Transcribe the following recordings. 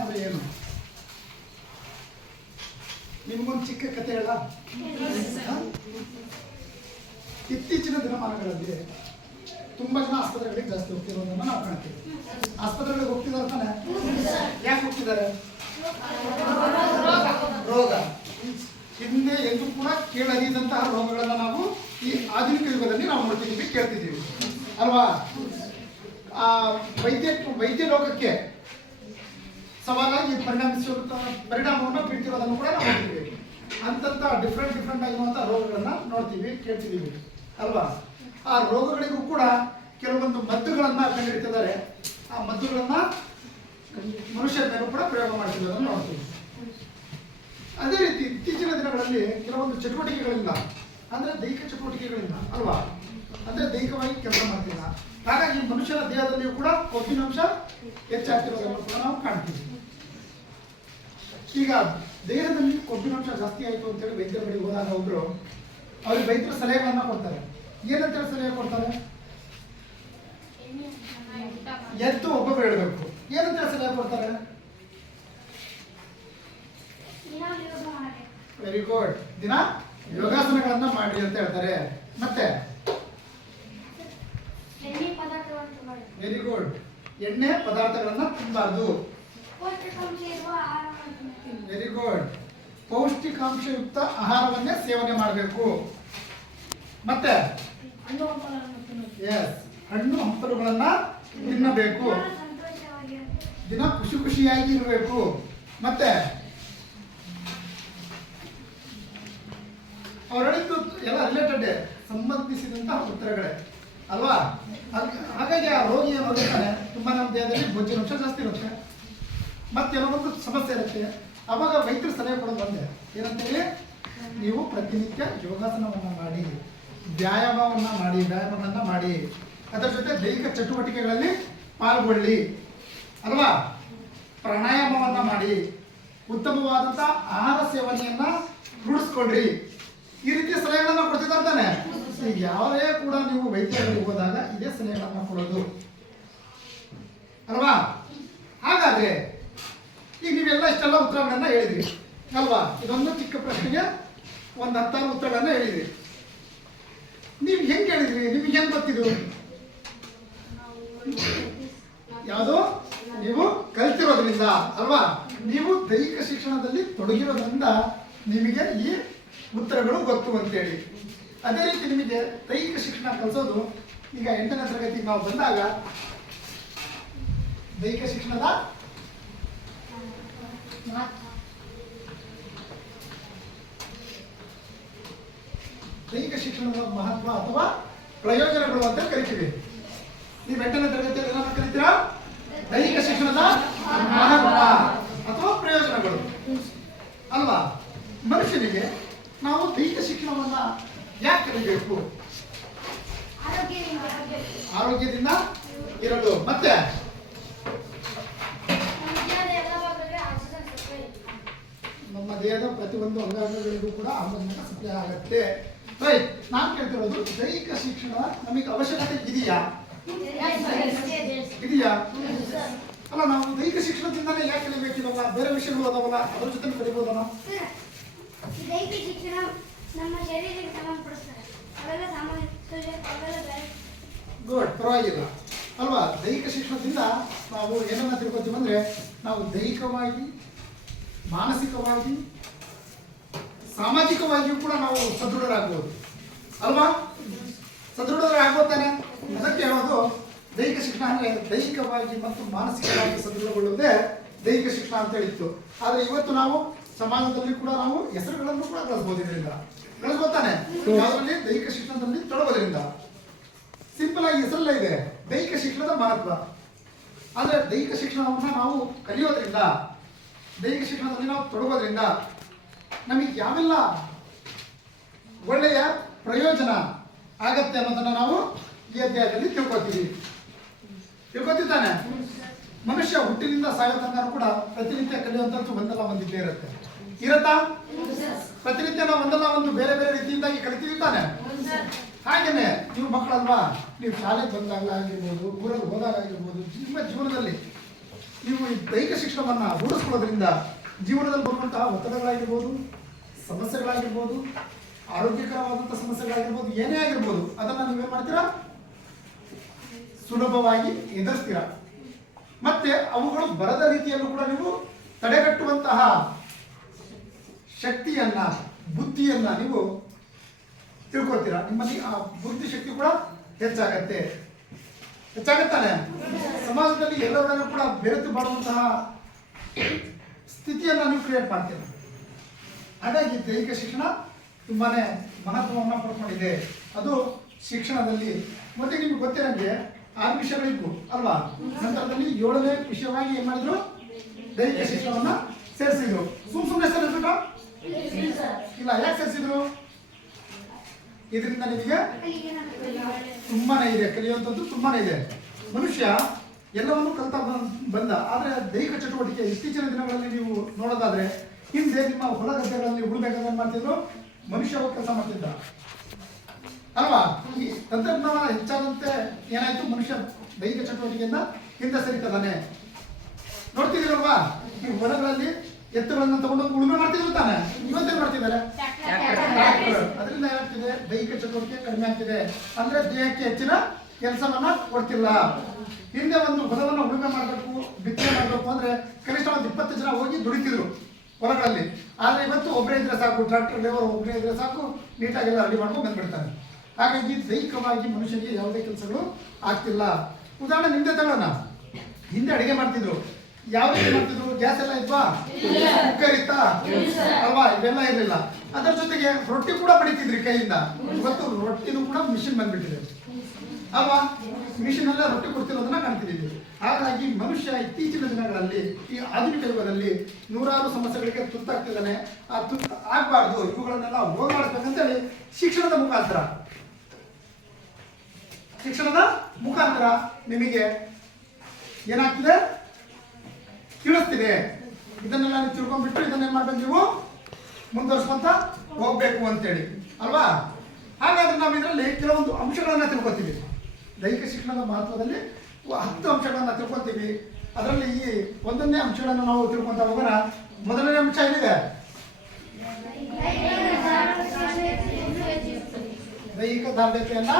ಅಂದರೆ ಏನು? ನಿಮಗೊಂದು ಚಿಕ್ಕ ಕಥೆ ಹೇಳ. ಇತ್ತೀಚಿನ ದಿನಮಾನಗಳಲ್ಲಿ ತುಂಬ ಜನ ಆಸ್ಪತ್ರೆಗಳಿಗೆ ಜಾಸ್ತಿ ಹೋಗ್ತಿರೋದನ್ನು ನಾವು ಕಾಣ್ತೀವಿ. ಆಸ್ಪತ್ರೆಗಳಿಗೆ ಹೋಗ್ತಿದ್ದಾರೆ ತಾನೆ? ಯಾಕೆ ಹೋಗ್ತಿದ್ದಾರೆ? ರೋಗ. ಹಿಂದೆ ಎಂದೂ ಕೂಡ ಕೇಳರಿದಂತಹ ರೋಗಗಳನ್ನು ನಾವು ಈ ಆಧುನಿಕ ಯುಗದಲ್ಲಿ ನಾವು ನೋಡ್ತಿದ್ದೀವಿ, ಕೇಳ್ತಿದ್ದೀವಿ ಅಲ್ವಾ? ವೈದ್ಯ ಲೋಕಕ್ಕೆ ಸವಾಲಾಗಿ ಪರಿಣಾಮವನ್ನು ಬೀಳ್ತಿರೋದನ್ನು ಕೂಡ ನಾವು ನೋಡ್ತೀವಿ. ಅಂತಂತ ಡಿಫ್ರೆಂಟ್ ಆಗಿರುವಂಥ ರೋಗಗಳನ್ನು ನೋಡ್ತೀವಿ, ಕೇಳ್ತಿದ್ದೀವಿ ಅಲ್ವಾ? ಆ ರೋಗಗಳಿಗೂ ಕೂಡ ಕೆಲವೊಂದು ಮದ್ದುಗಳನ್ನು ಕಂಡುಹಿಡಿತಿದ್ದಾರೆ. ಆ ಮದ್ದುಗಳನ್ನು ಮನುಷ್ಯರ ಮೇಲೂ ಕೂಡ ಪ್ರಯೋಗ ಮಾಡ್ತಿರೋದನ್ನು ನೋಡ್ತೀವಿ. ಅದೇ ರೀತಿ ಇತ್ತೀಚಿನ ದಿನಗಳಲ್ಲಿ ಕೆಲವೊಂದು ಚಟುವಟಿಕೆಗಳಿಂದ, ಅಂದರೆ ದೈಹಿಕ ಚಟುವಟಿಕೆಗಳಿಂದ ಅಲ್ವಾ, ಅಂದರೆ ದೈಹಿಕವಾಗಿ ಕೆಲಸ ಮಾಡ್ತಿಲ್ಲ. ಹಾಗಾಗಿ ಮನುಷ್ಯನ ದೇಹದಲ್ಲಿಯೂ ಕೂಡ ಕೊಬ್ಬಿನಾಂಶ ಹೆಚ್ಚಾಗ್ತಿರೋದನ್ನು ಕೂಡ ನಾವು ಕಾಣ್ತೀವಿ. ಈಗ ದೇಹದಲ್ಲಿ ಕೊಬ್ಬಿನಾಂಶ ಜಾಸ್ತಿ ಆಯಿತು ಅಂತೇಳಿ ವೈದ್ಯರ ಬಳಿ ಹೋದಾಗ ಅವ್ರಿಗೆ ವೈದ್ಯರು ಸಲಹೆಗಳನ್ನು ಕೊಡ್ತಾರೆ. ಏನಂತೇಳಿ ಸಲಹೆ ಕೊಡ್ತಾರೆ? ಎದ್ದು ಒಬ್ಬೊಬ್ಬರು ಹೇಳಬೇಕು. ಏನಂತೇಳಿ ಸಲಹೆ ಕೊಡ್ತಾರೆ? ವೆರಿ ಗುಡ್, ದಿನ ಯೋಗಾಸನಗಳನ್ನ ಮಾಡಿ ಅಂತ ಹೇಳ್ತಾರೆ. ಮತ್ತೆ ವೆರಿ ಗುಡ್, ಎಣ್ಣೆ ಪದಾರ್ಥಗಳನ್ನ ತಿನ್ನಬಾರ್ದು. ವೆರಿ ಗುಡ್, ಪೌಷ್ಟಿಕಾಂಶಯುಕ್ತ ಆಹಾರವನ್ನೇ ಸೇವನೆ ಮಾಡಬೇಕು. ಮತ್ತೆ ಎಸ್, ಹಣ್ಣು ಹಂಪಲುಗಳನ್ನ ತಿನ್ನಬೇಕು. ದಿನ ಖುಷಿಯಾಗಿ ಇರಬೇಕು. ಮತ್ತೆ ಅವ್ರು ಹೇಳಿದ್ದು ಎಲ್ಲ ರಿಲೇಟೆಡ್, ಸಂಬಂಧಿಸಿದಂತಹ ಉತ್ತರಗಳೇ ಅಲ್ವಾ? ಹಾಗಾಗಿ ಆ ರೋಗಿ ಏನು ಹೋಗಿರ್ತಾನೆ, ತುಂಬ ನಮ್ಮ ದೇಹದಲ್ಲಿ ಬೊಜ್ಜಿನಾಂಶ ಜಾಸ್ತಿ ಇರುತ್ತೆ, ಮತ್ತೆ ಕೆಲವೊಂದು ಸಮಸ್ಯೆ ಇರುತ್ತೆ. ಅವಾಗ ವೈದ್ಯರು ಸಲಹೆ ಕೊಡೋದು ಒಂದೇ, ಏನಂತೇಳಿ, ನೀವು ಪ್ರತಿನಿತ್ಯ ಯೋಗಾಸನವನ್ನು ಮಾಡಿ, ವ್ಯಾಯಾಮಗಳನ್ನು ಮಾಡಿ, ಅದರ ಜೊತೆ ದೈಹಿಕ ಚಟುವಟಿಕೆಗಳಲ್ಲಿ ಪಾಲ್ಗೊಳ್ಳಿ ಅಲ್ವಾ? ಪ್ರಾಣಾಯಾಮವನ್ನು ಮಾಡಿ, ಉತ್ತಮವಾದಂಥ ಆಹಾರ ಸೇವನೆಯನ್ನು ರೂಢಿಸ್ಕೊಳ್ರಿ. ಈ ರೀತಿಯ ಸಲಹೆಗಳನ್ನು ಕೊಡ್ತಿದ್ದಾರೆ ತಾನೆ? ಈಗ ಯಾರೇ ಕೂಡ ನೀವು ವೈದ್ಯರಿಗೆ ಹೋದಾಗ ಇದೇ ಸಲಹೆಗಳನ್ನು ಕೊಡೋದು ಅಲ್ವಾ? ಹಾಗಾದ್ರೆ ಈಗ ನೀವೆಲ್ಲ ಇಷ್ಟೆಲ್ಲ ಉತ್ತರಗಳನ್ನ ಹೇಳಿದ್ರಿ ಅಲ್ವಾ? ಇದೊಂದು ಚಿಕ್ಕ ಪ್ರಶ್ನೆಗೆ ಒಂದು 10 ಉತ್ತರಗಳನ್ನ ಹೇಳಿದ್ರಿ. ನೀವು ಹೆಂಗೆ ಹೇಳಿದ್ರಿ? ನಿಮಗೆ ಹೆಂಗೆ ಗೊತ್ತಿದ್ದು? ಯಾವುದು? ನೀವು ಕಲ್ತಿರೋದ್ರಿಂದ ಅಲ್ವಾ? ನೀವು ದೈಹಿಕ ಶಿಕ್ಷಣದಲ್ಲಿ ತೊಡಗಿರೋದ್ರಿಂದ ನಿಮಗೆ ಈ ಉತ್ತರಗಳು ಗೊತ್ತು ಅಂತೇಳಿ. ಅದೇ ರೀತಿ ನಿಮಗೆ ದೈಹಿಕ ಶಿಕ್ಷಣ ಕಲಿಸೋದು, ಈಗ 8ನೇ ತರಗತಿಗೆ ನಾವು ಬಂದಾಗ ದೈಹಿಕ ಶಿಕ್ಷಣದ ಮಹತ್ವ ಅಥವಾ ಪ್ರಯೋಜನಗಳು ಅಂತ ಕರಿತೀವಿ. ನೀವು 8ನೇ ತರಗತಿಯಲ್ಲಿ ಏನನ್ನ ಕರಿತೀರಾ? ದೈಹಿಕ ಶಿಕ್ಷಣದ ಮಹತ್ವ ಅಥವಾ ಪ್ರಯೋಜನಗಳು ಅಲ್ವಾ? ಮನುಷ್ಯನಿಗೆ ನಾವು ದೈಹಿಕ ಶಿಕ್ಷಣವನ್ನ ಯಾಕೆ ಕಲಿಬೇಕು? ಆರೋಗ್ಯದಿಂದ ಇರಲು, ಮತ್ತೆ ನಮ್ಮ ದೇಹದ ಪ್ರತಿಯೊಂದು ಅಂಗಾಂಗಗಳಿಗೂ ಕೂಡ ಆಮ್ಲಜನಕ ಸಪ್ಲೈ ಆಗುತ್ತೆ. ರೈಟ್. ನಾನು ಕೇಳ್ತಿರೋದು, ದೈಹಿಕ ಶಿಕ್ಷಣ ನಮಗೆ ಅವಶ್ಯಕತೆ ಇದೆಯಾ? ಅಲ್ಲ, ನಾವು ದೈಹಿಕ ಶಿಕ್ಷಣದಿಂದಲೇ ಯಾಕೆ ಕಲಿಬೇಕಿಲ್ಲ? ಬೇರೆ ವಿಷಯಗಳು ಅದಾವಲ್ಲ, ಅದ್ರ ಜೊತೆ ಕಲಿಬೋದಲ್ಲ? ದೈಹಿಕ ಶಿಕ್ಷಣ ನಮ್ಮ ಶರೀರಕ್ಕೆ ಸಂಬಂಧಪಡಿಸ್ತಾರೆ. ಅವೆಲ್ಲ ಸಾಮಾನ್ಯ ಗುಡ್, ಪರವಾಗಿಲ್ಲ ಅಲ್ವಾ? ದೈಹಿಕ ಶಿಕ್ಷಣದಿಂದ ನಾವು ಏನನ್ನ ತಿಳ್ಕೊತೀವಿ ಅಂದ್ರೆ, ನಾವು ದೈಹಿಕವಾಗಿ, ಮಾನಸಿಕವಾಗಿ, ಸಾಮಾಜಿಕವಾಗಿಯೂ ಕೂಡ ನಾವು ಸದೃಢರಾಗ್ಬೋದು ಅಲ್ವಾ? ಸದೃಢರಾಗ್ಬೋತಾನೆ. ಅದಕ್ಕೆ ಹೇಳೋದು ದೈಹಿಕ ಶಿಕ್ಷಣ ಅಂದ್ರೆ ದೈಹಿಕವಾಗಿ ಮತ್ತು ಮಾನಸಿಕವಾಗಿ ಸದೃಢಗೊಳ್ಳುವುದೇ ದೈಹಿಕ ಶಿಕ್ಷಣ ಅಂತ ಹೇಳಿತ್ತು. ಆದ್ರೆ ಇವತ್ತು ನಾವು ಸಮಾಜದಲ್ಲಿ ಕೂಡ ನಾವು ಹೆಸರುಗಳನ್ನು ಕೂಡ ಗಳಿಸಬಹುದು. ಇದರಿಂದ ಗಳಿಸ್ಬೋತಾನೆ, ಯಾವುದರಲ್ಲಿ? ದೈಹಿಕ ಶಿಕ್ಷಣದಲ್ಲಿ ತೊಡಗೋದ್ರಿಂದ. ಸಿಂಪಲ್ ಆಗಿ ಹೆಸರಲ್ಲ ಇದೆ, ದೈಹಿಕ ಶಿಕ್ಷಣದ ಮಹತ್ವ. ಆದರೆ ದೈಹಿಕ ಶಿಕ್ಷಣವನ್ನು ನಾವು ಕಲಿಯೋದ್ರಿಂದ, ದೈಹಿಕ ಶಿಕ್ಷಣದಲ್ಲಿ ನಾವು ತೊಡಗೋದ್ರಿಂದ ನಮಗೆ ಯಾವೆಲ್ಲ ಒಳ್ಳೆಯ ಪ್ರಯೋಜನ ಆಗತ್ತೆ ಅನ್ನೋದನ್ನ ನಾವು ಈ ಅಧ್ಯಾಯದಲ್ಲಿ ತಿಳ್ಕೊತೀವಿ ತಾನೆ? ಮನುಷ್ಯ ಹುಟ್ಟಿನಿಂದ ಸಾಯೋ ತನಕ ಕೂಡ ಪ್ರತಿನಿತ್ಯ ಕಲಿಯುವಂಥದ್ದು ಒಂದಲ್ಲ ಒಂದಿದ್ದೇ ಇರುತ್ತಾ? ಪ್ರತಿನಿತ್ಯ ನಾವು ಒಂದಲ್ಲ ಒಂದು ಬೇರೆ ಬೇರೆ ರೀತಿಯಿಂದಾಗಿ ಕಲಿತೀವಿ ತಾನೆ? ಹಾಗೇನೆ ನೀವು ಮಕ್ಕಳಲ್ವಾ, ನೀವು ಶಾಲೆಗೆ ಬಂದಾಗ ಆಗಿರ್ಬೋದು, ಊರಲ್ಲಿ ಹೋದಾಗ ಆಗಿರ್ಬೋದು, ನಿಮ್ಮ ಜೀವನದಲ್ಲಿ ನೀವು ಈ ದೈಹಿಕ ಶಿಕ್ಷಣವನ್ನು ರೂಢಿಸ್ಕೊಳ್ಳೋದ್ರಿಂದ ಜೀವನದಲ್ಲಿ ಬರುವಂತಹ ಒತ್ತಡಗಳಾಗಿರ್ಬೋದು, ಸಮಸ್ಯೆಗಳಾಗಿರ್ಬೋದು, ಆರೋಗ್ಯಕರವಾದಂಥ ಸಮಸ್ಯೆಗಳಾಗಿರ್ಬೋದು, ಏನೇ ಆಗಿರ್ಬೋದು ಅದನ್ನು ನೀವೇನು ಮಾಡ್ತೀರಾ, ಸುಲಭವಾಗಿ ಎದುರಿಸ್ತೀರಾ. ಮತ್ತೆ ಅವುಗಳು ಬರದ ರೀತಿಯಲ್ಲೂ ಕೂಡ ನೀವು ತಡೆಗಟ್ಟುವಂತಹ ಶಕ್ತಿಯನ್ನ, ಬುದ್ಧಿಯನ್ನ ನೀವು ತಿಳ್ಕೊಳ್ತೀರಾ. ನಿಮ್ಮಲ್ಲಿ ಆ ಬುದ್ಧಿ ಶಕ್ತಿ ಕೂಡ ಹೆಚ್ಚಾಗತ್ತಾನೆ. ಸಮಾಜದಲ್ಲಿ ಎಲ್ಲರನ್ನೂ ಕೂಡ ಬೆರೆತು ಮಾಡುವಂತಹ ಸ್ಥಿತಿಯನ್ನ ನೀವು ಕ್ರಿಯೇಟ್ ಮಾಡ್ತೀರ. ಹಾಗಾಗಿ ದೈಹಿಕ ಶಿಕ್ಷಣ ತುಂಬಾನೇ ಮಹತ್ವವನ್ನು ಪಡ್ಕೊಂಡಿದೆ. ಅದು ಶಿಕ್ಷಣದಲ್ಲಿ ಮತ್ತೆ ನಿಮ್ಗೆ ಗೊತ್ತಿರಂಗೆ 6 ವಿಷಯಗಳಿದ್ವು ಅಲ್ವಾ. ನಂತರದಲ್ಲಿ 7ನೇ ವಿಷಯವಾಗಿ ಏನ್ ಮಾಡಿದ್ರು, ದೈಹಿಕ ಶಿಕ್ಷಣವನ್ನ ಸೇರಿಸಿದ್ರು. ಸುಮ್ಮನೆ ಸೇರಿಸ್ಬಿಟ್ಟ ಇಲ್ಲ, ಯಾಕೆ ಸೇರಿಸಿದ್ರು? ಇದರಿಂದ ನಿಮಗೆ ತುಂಬಾನೇ ಇದೆ, ಕಲಿಯುವಂಥದ್ದು ತುಂಬಾನೇ ಇದೆ. ಮನುಷ್ಯ ಎಲ್ಲವನ್ನು ಕಲಿತಾ ಬಂದ. ಆದರೆ ದೈಹಿಕ ಚಟುವಟಿಕೆ ಇತ್ತೀಚಿನ ದಿನಗಳಲ್ಲಿ ನೀವು ನೋಡೋದಾದ್ರೆ, ಹಿಂದೆ ನಿಮ್ಮ ಹೊಲ ಗದ್ದೆಗಳಲ್ಲಿ ಉಳ್ಬೇಕಾದ್ರೆ ಏನ್ ಮಾಡ್ತಿದ್ರು, ಮನುಷ್ಯ ಹೋಗಿ ಕೆಲಸ ಮಾಡ್ತಿದ್ದ ಅಲ್ವಾ. ಈ ತಂತ್ರಜ್ಞಾನ ಹೆಚ್ಚಾದಂತೆ ಏನಾಯ್ತು, ಮನುಷ್ಯ ದೈಹಿಕ ಚಟುವಟಿಕೆಯಿಂದ ಹಿಂದೆ ಸರಿತದಾನೆ. ನೋಡ್ತಿದ್ದೀರಲ್ವಾ, ಈ ಹೊಲಗಳಲ್ಲಿ ಎತ್ತುಗಳನ್ನ ತಗೊಂಡು ಉಳುಮೆ ಮಾಡ್ತಿದ್ರು ತಾನೆ. ಇವತ್ತೇನ್ ಮಾಡ್ತಿದ್ದಾರೆ, ಅದರಿಂದ ಏನಾಗ್ತಿದೆ, ದೈಹಿಕ ಚಟುವಟಿಕೆ ಕಡಿಮೆ ಆಗ್ತಿದೆ. ಅಂದ್ರೆ ದೇಹಕ್ಕೆ ಹೆಚ್ಚಿನ ಕೆಲಸವನ್ನ ಕೊಡ್ತಿಲ್ಲ. ಹಿಂದೆ ಒಂದು ಹೊಲವನ್ನ ಉಳುಮೆ ಮಾಡಬೇಕು, ಬಿತ್ತನೆ ಮಾಡಬೇಕು ಅಂದ್ರೆ ಕನಿಷ್ಠ ಒಂದು 20 ಜನ ಹೋಗಿ ದುಡಿತಿದ್ರು ಹೊಲಗಳಲ್ಲಿ. ಆದ್ರೆ ಇವತ್ತು ಒಬ್ಬರೇ ಇದ್ರೆ ಸಾಕು, ಟ್ರಾಕ್ಟರ್ ಲೇಬರ್ ಒಬ್ಬರೇ ಇದ್ರೆ ಸಾಕು, ನೀಟಾಗೆಲ್ಲ ರೆಡಿ ಮಾಡ್ಕೊಂಡು ಬಂದ್ಬಿಡ್ತಾರೆ. ಹಾಗಾಗಿ ದೈಹಿಕವಾಗಿ ಮನುಷ್ಯನಿಗೆ ಯಾವುದೇ ಕೆಲಸಗಳು ಆಗ್ತಿಲ್ಲ. ಉದಾಹರಣೆ ನಿಮ್ದೆ ತಗೊಳ್ಳೋಣ. ಹಿಂದೆ ಅಡಿಗೆ ಮಾಡ್ತಿದ್ರು, ಯಾವ ರೀತಿ ಮಾಡ್ತಿದ್ರು, ಗ್ಯಾಸ್ ಎಲ್ಲ ಇದ್ವಾ, ಕುಕ್ಕರ್ ಇತ್ತಾ ಅಲ್ವಾ, ಇವೆಲ್ಲ ಇರಲಿಲ್ಲ. ಅದರ ಜೊತೆಗೆ ರೊಟ್ಟಿ ಕೂಡ ಬಡಿತಿದ್ರಿ ಕೈಯಿಂದ. ಇವತ್ತು ರೊಟ್ಟಿನೂ ಕೂಡ ಮಿಷಿನ್ ಬಂದ್ಬಿಟ್ಟಿದೆ ಅಲ್ವಾ. ಮಿಷಿನ್ ಎಲ್ಲ ರೊಟ್ಟಿ ಕೊಡ್ತಿರೋದನ್ನ ಕಾಣ್ತಿದ್ದೀವಿ. ಹಾಗಾಗಿ ಮನುಷ್ಯ ಇತ್ತೀಚಿನ ದಿನಗಳಲ್ಲಿ ಈ ಆಧುನಿಕ ಯುಗದಲ್ಲಿ ನೂರಾರು ಸಮಸ್ಯೆಗಳಿಗೆ ತುತ್ತಾಗ್ತಿದ್ದಾನೆ. ಆ ತುತ್ತು ಆಗ್ಬಾರ್ದು, ಇವುಗಳನ್ನೆಲ್ಲ ಹೋಗಲಾಡಿಸ್ಬೇಕಂತೇಳಿ ಶಿಕ್ಷಣದ ಮುಖಾಂತರ ನಿಮಗೆ ಏನಾಗ್ತಿದೆ, ತಿಳಿಸ್ತಿದೆ. ಇದನ್ನೆಲ್ಲ ನೀವು ತಿಳ್ಕೊಂಡ್ಬಿಟ್ಟು ಇದನ್ನೇನು ಮಾಡ್ಬೇಕು, ನೀವು ಮುಂದುವರ್ಸ್ಕೊಂತ ಹೋಗ್ಬೇಕು ಅಂತೇಳಿ ಅಲ್ವಾ. ಹಾಗಾದ್ರೆ ನಾವು ಇದರಲ್ಲಿ ಕೆಲವೊಂದು ಅಂಶಗಳನ್ನ ತಿಳ್ಕೊತೀವಿ. ದೈಹಿಕ ಶಿಕ್ಷಣದ ಮಹತ್ವದಲ್ಲಿ 10 ಅಂಶಗಳನ್ನ ತಿಳ್ಕೊತೀವಿ. ಅದರಲ್ಲಿ ಈ 1ನೇ ಅಂಶಗಳನ್ನು ನಾವು ತಿಳ್ಕೊಂತ ಹೋಗೋಣ. ಮೊದಲನೇ ಅಂಶ ಏನಿದೆ, ದೈಹಿಕ ದಾರ್ಢ್ಯತೆಯನ್ನ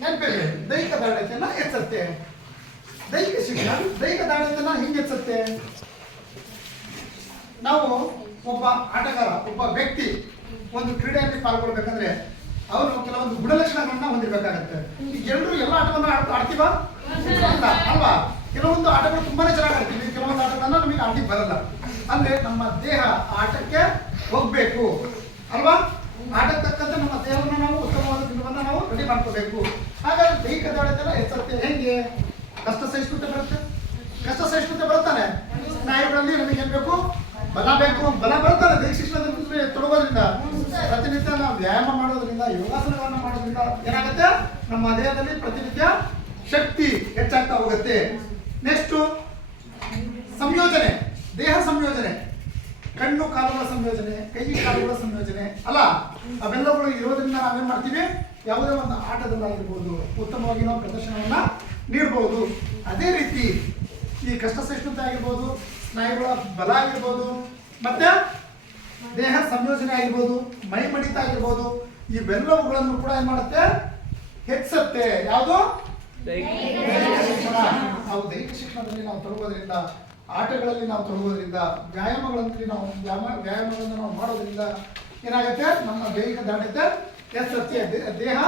ನೆನಪಿದೆ. ದೈಹಿಕ ದಾರ್ಢ್ಯತೆಯನ್ನ ಹೆಚ್ಚುತ್ತೆ. ದೈಹಿಕ ಶಿಕ್ಷಣ ದೈಹಿಕ ದಾರ್ಢ್ಯತೆಯನ್ನ ಹಿಂಗೆ ಹೆಚ್ಚುತ್ತೆ. ನಾವು ಒಬ್ಬ ಆಟಗಾರ, ಒಬ್ಬ ವ್ಯಕ್ತಿ ಒಂದು ಕ್ರೀಡೆಯಲ್ಲಿ ಪಾಲ್ಗೊಳ್ಬೇಕಂದ್ರೆ ಅವನು ಕೆಲವೊಂದು ಗುಣಲಕ್ಷಣಗಳನ್ನ ಹೊಂದಿರಬೇಕಾಗತ್ತೆ. ಈಗ ಎಲ್ಲರೂ ಎಲ್ಲ ಆಟವನ್ನು ಆಡ್ತೀವ ಅಲ್ವಾ. ಕೆಲವೊಂದು ಆಟಗಳು ತುಂಬಾನೇ ಚೆನ್ನಾಗಿ ಆಡ್ತೀವಿ, ಕೆಲವೊಂದು ಆಟಗಳನ್ನ ನಮಗೆ ಆಡ್ಲಿಕ್ಕೆ ಬರಲ್ಲ. ಅಂದ್ರೆ ನಮ್ಮ ದೇಹ ಆಟಕ್ಕೆ ಹೋಗ್ಬೇಕು ಅಲ್ವಾ. ಆಟಕ್ಕೆ ತಕ್ಕಂತೆ ನಮ್ಮ ದೇಹವನ್ನು ನಾವು ಉತ್ತಮವಾದ ದಿನವನ್ನ ನಾವು ರೆಡಿ ಮಾಡ್ಕೋಬೇಕು. ಹಾಗಾಗಿ ದೈಹಿಕ ದಾರ್ಢ್ಯತೆ ಹೆಚ್ಚುತ್ತೆ. ಹೆಂಗೆ, ಕಷ್ಟ ಸಹಿಷ್ಣುತೆ ಬರುತ್ತಾನೆ. ಸ್ನಾಯುಗಳಲ್ಲಿ ನಮಗೆ ಏನ್ ಬೇಕು, ಬಲ ಬೇಕು. ಬಲ ಬರುತ್ತಾನೆ ದೈಹಿಕ ಶಿಕ್ಷಣದಲ್ಲಿ ತೊಡಗೋದ್ರಿಂದ. ಪ್ರತಿನಿತ್ಯ ನಾವು ವ್ಯಾಯಾಮ ಮಾಡೋದ್ರಿಂದ, ಯೋಗಾಸನಗಳನ್ನ ಮಾಡೋದ್ರಿಂದ ಏನಾಗುತ್ತೆ, ನಮ್ಮ ದೇಹದಲ್ಲಿ ಪ್ರತಿನಿತ್ಯ ಶಕ್ತಿ ಹೆಚ್ಚಾಗ್ತಾ ಹೋಗುತ್ತೆ. ನೆಕ್ಸ್ಟ್ ಸಂಯೋಜನೆ, ದೇಹ ಸಂಯೋಜನೆ, ಕಣ್ಣು ಕಾಲುಗಳ ಸಂಯೋಜನೆ, ಕೈ ಕಾಲುಗಳ ಸಂಯೋಜನೆ ಅಲ್ಲ, ಅವೆಲ್ಲಗಳು ಇರೋದ್ರಿಂದ ನಾವೇನ್ ಮಾಡ್ತೀವಿ, ಯಾವುದೇ ಒಂದು ಆಟದಲ್ಲಾಗಿರ್ಬೋದು ಉತ್ತಮವಾಗಿ ನಾವು ಪ್ರದರ್ಶನವನ್ನ ನೀಡಬಹುದು. ಅದೇ ರೀತಿ ಈ ಕಷ್ಟ ಸಹಿಷ್ಣುತೆ ಆಗಿರ್ಬೋದು, ಸ್ನಾಯುಗಳ ಬಲ ಆಗಿರ್ಬೋದು, ಮತ್ತೆ ದೇಹ ಸಂಯೋಜನೆ ಆಗಿರ್ಬೋದು, ಮೈ ಮಡಿತ ಆಗಿರ್ಬೋದು, ಇವೆಲ್ಲವುಗಳನ್ನು ಕೂಡ ಏನ್ ಮಾಡುತ್ತೆ, ಹೆಚ್ಚುತ್ತೆ. ಯಾವುದು, ನಾವು ದೈಹಿಕ ಶಿಕ್ಷಣದಲ್ಲಿ ನಾವು ತೊಡಗೋದ್ರಿಂದ, ಆಟಗಳಲ್ಲಿ ನಾವು ತೊಡಗೋದ್ರಿಂದ, ವ್ಯಾಯಾಮಗಳನ್ನು ನಾವು ಮಾಡೋದ್ರಿಂದ ಏನಾಗುತ್ತೆ, ನಮ್ಮ ದೈಹಿಕ ದಾರ್ಢ್ಯತೆ ಹೆಚ್ಚುತ್ತೆ. ದೇಹ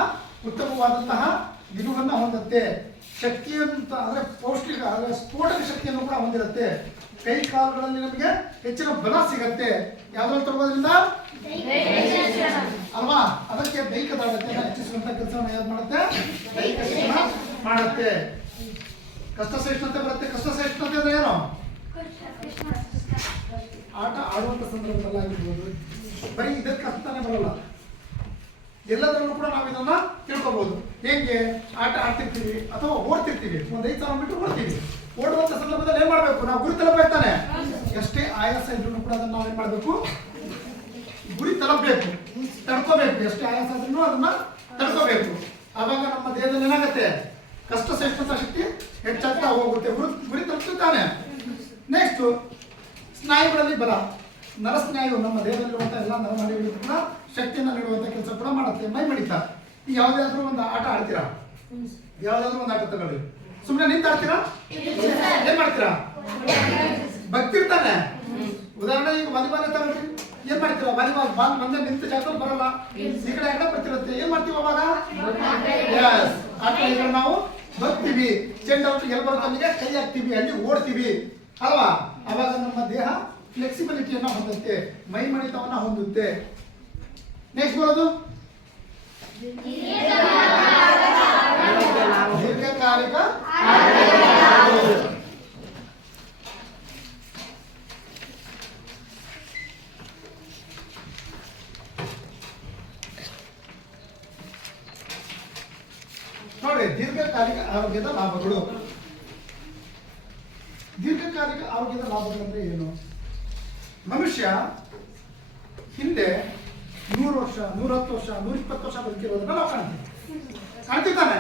ಉತ್ತಮವಾದಂತಹ ದಿನವನ್ನ ಹೊಂದುತ್ತೆ. ಶಕ್ತಿಯಂತ ಅಂದ್ರೆ ಪೌಷ್ಟಿಕ ಅಂದ್ರೆ ಸ್ಫೋಟಕ ಶಕ್ತಿಯನ್ನು ಕೂಡ ಹೊಂದಿರುತ್ತೆ. ಕೈ ಕಾಲುಗಳಲ್ಲಿ ನಮಗೆ ಹೆಚ್ಚಿನ ಬಲ ಸಿಗತ್ತೆ. ಯಾವ್ದ್ರಲ್ಲಿ ತೊಡಗೋದ್ರಿಂದ ಅಲ್ವಾ. ಅದಕ್ಕೆ ದೈಹಿಕ ದಾರ್ಢ್ಯತೆಯನ್ನು ಹೆಚ್ಚಿಸುವಂತ ಕೆಲಸವನ್ನು ಯಾವ್ದು ಮಾಡುತ್ತೆ, ದೈಹಿಕ ಶಿಕ್ಷಣ ಮಾಡುತ್ತೆ. ಕಷ್ಟ ಸಹಿಷ್ಣುತೆ ಬರುತ್ತೆ. ಕಷ್ಟ ಸಹಿಷ್ಣುತೆ ಅಂದ್ರೆ ಏನು, ಆಟ ಆಡುವಂತ ಸಂದರ್ಭದಲ್ಲಾಗಿರ್ಬೋದು, ಬರೀ ಇದಕ್ಕೆ ಅರ್ಥನೇ ಬರಲ್ಲ, ಎಲ್ಲದರಲ್ಲೂ ಕೂಡ ನಾವು ಇದನ್ನ ತಿಳ್ಕೊಬಹುದು. ಹೇಗೆ, ಆಟ ಆಡ್ತಿರ್ತೀವಿ ಅಥವಾ ಓಡ್ತಿರ್ತೀವಿ, 1 5 ಸಾವಿರ ಮೀಟರ್ ಓಡ್ತೀವಿ. ಓಡುವಂತ ಸಂದರ್ಭದಲ್ಲಿ ಏನ್ ಮಾಡ್ಬೇಕು, ನಾವು ಗುರಿ ತಲುಪಬೇಕಾನೆ. ಎಷ್ಟೇ ಆಯಾಸ ಇದ್ರೂ ಕೂಡ ಅದನ್ನ ನಾವೇನ್ ಮಾಡಬೇಕು, ಗುರಿ ತಲುಪಬೇಕು, ತಡ್ಕೋಬೇಕು. ಎಷ್ಟೇ ಆಯಾಸ ಆದ್ರೂ ಅದನ್ನ ತಡ್ಕೋಬೇಕು. ಆವಾಗ ನಮ್ಮ ದೇಹದಲ್ಲಿ ಏನಾಗುತ್ತೆ, ಕಷ್ಟ ಸಹಿಷ್ಣುತಾ ಶಕ್ತಿ ಹೆಚ್ಚಾಗ್ತಾ ಹೋಗುತ್ತೆ, ಗುರಿ ತಲುಪುತ್ತಾನೆ. ನೆಕ್ಸ್ಟ್ ಸ್ನಾಯುಗಳಲ್ಲಿ ಬಲ. ನರಸ್ನಾಯು ನಮ್ಮ ದೇಹದಲ್ಲಿರುವಂಥ ಎಲ್ಲ ನರನಾಡಿಗಳಿಗೂ ಕೂಡ ಶಕ್ತಿಯನ್ನು ನೀಡುವಂಥ ಕೆಲಸ ಕೂಡ ಮಾಡುತ್ತೆ. ಮೈ ಮಡಿತ. ಈಗ ಯಾವುದಾದ್ರೂ ಒಂದು ಆಟ ಆಡ್ತೀರಾ, ಯಾವುದಾದ್ರೂ ಒಂದು ಆಟ ತಗೊಳ್ಳಿ, ಸುಮ್ಮನೆ ನಿಂತು ಆಡ್ತೀರಾ, ಏನ್ ಮಾಡ್ತೀರಾ, ಭಕ್ತಿರ್ತಾನೆ. ಉದಾಹರಣೆ ಈಗ ವಾಲಿಬಾಲ್ ತಗೊಳ್ರಿ, ಏನ್ ಮಾಡ್ತೀರಾ, ವಾಲಿಬಾಲ್ ಬಾಲ್ ಬಂದೆ ನಿಂತು ಜಾಗ ಬರಲ್ಲ, ಈ ಕಡೆ ಆಟ ಬರ್ತಿರುತ್ತೆ, ಏನ್ ಮಾಡ್ತೀವಿ ಅವಾಗ, ಆಟ ನಾವು ಬರ್ತೀವಿ, ಚೆಂಡ ಎಲ್ಲಿ ಬರುತ್ತೆ ಅಲ್ಲಿಗೆ ಕೈ ಹಾಕ್ತೀವಿ, ಅಲ್ಲಿ ಓಡ್ತೀವಿ ಅಲ್ವಾ. ಅವಾಗ ನಮ್ಮ ದೇಹ ಫ್ಲೆಕ್ಸಿಬಿಲಿಟಿಯನ್ನ ಹೊಂದುತ್ತೆ, ಮೈ ಮಣಿತವನ್ನ ಹೊಂದುತ್ತೆ. ನೆಕ್ಸ್ಟ್ ಬರೋದು ದೀರ್ಘಕಾಲಿಕ ನೋಡಿ. ದೀರ್ಘಕಾಲಿಕ ಆರೋಗ್ಯದ ಲಾಭಗಳು. ದೀರ್ಘಕಾಲಿಕ ಆರೋಗ್ಯದ ಲಾಭಗಳಂದ್ರೆ ಏನು? ಮನುಷ್ಯ ಹಿಂದೆ 100 ವರ್ಷ, 110 ವರ್ಷ, 120 ವರ್ಷ ಬದುಕಿರೋದನ್ನ ನಾವು ಕಾಣ್ತಿದ್ದಾನೆ.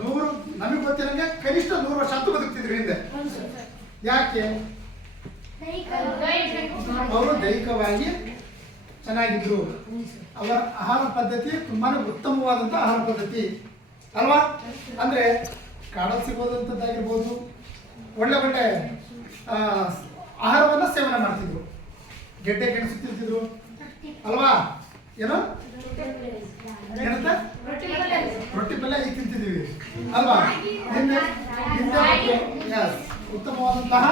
100 ನಮಗೆ ಗೊತ್ತಿರಂಗೆ ಕನಿಷ್ಠ 100 ವರ್ಷ ಅಂತೂ ಬದುಕ್ತಿದ್ರು ಹಿಂದೆ. ಯಾಕೆ? ಅವರು ದೈಹಿಕವಾಗಿ ಚೆನ್ನಾಗಿದ್ರು. ಅವರ ಆಹಾರ ಪದ್ಧತಿ ತುಂಬಾನೇ ಉತ್ತಮವಾದಂತ ಆಹಾರ ಪದ್ಧತಿ ಅಲ್ವಾ. ಅಂದ್ರೆ ಕಾಡಲ್ಲಿ ಸಿಗೋದಂಥದ್ದಾಗಿರ್ಬೋದು, ಒಳ್ಳೆ ಒಳ್ಳೆ ಆಹಾರವನ್ನ ಸೇವನೆ ಮಾಡ್ತಿದ್ರು, ಗೆಡ್ಡೆ ಗೆಣಸುತ್ತಿದ್ರು ಅಲ್ವಾ. ಏನು ಏನಂತ ರೊಟ್ಟಿ ಪಲ್ಯ ಈಗ ತಿಂತಿದ್ದೀವಿ ಅಲ್ವಾ. ಹಿಂದೆ ಉತ್ತಮವಾದಂತಹ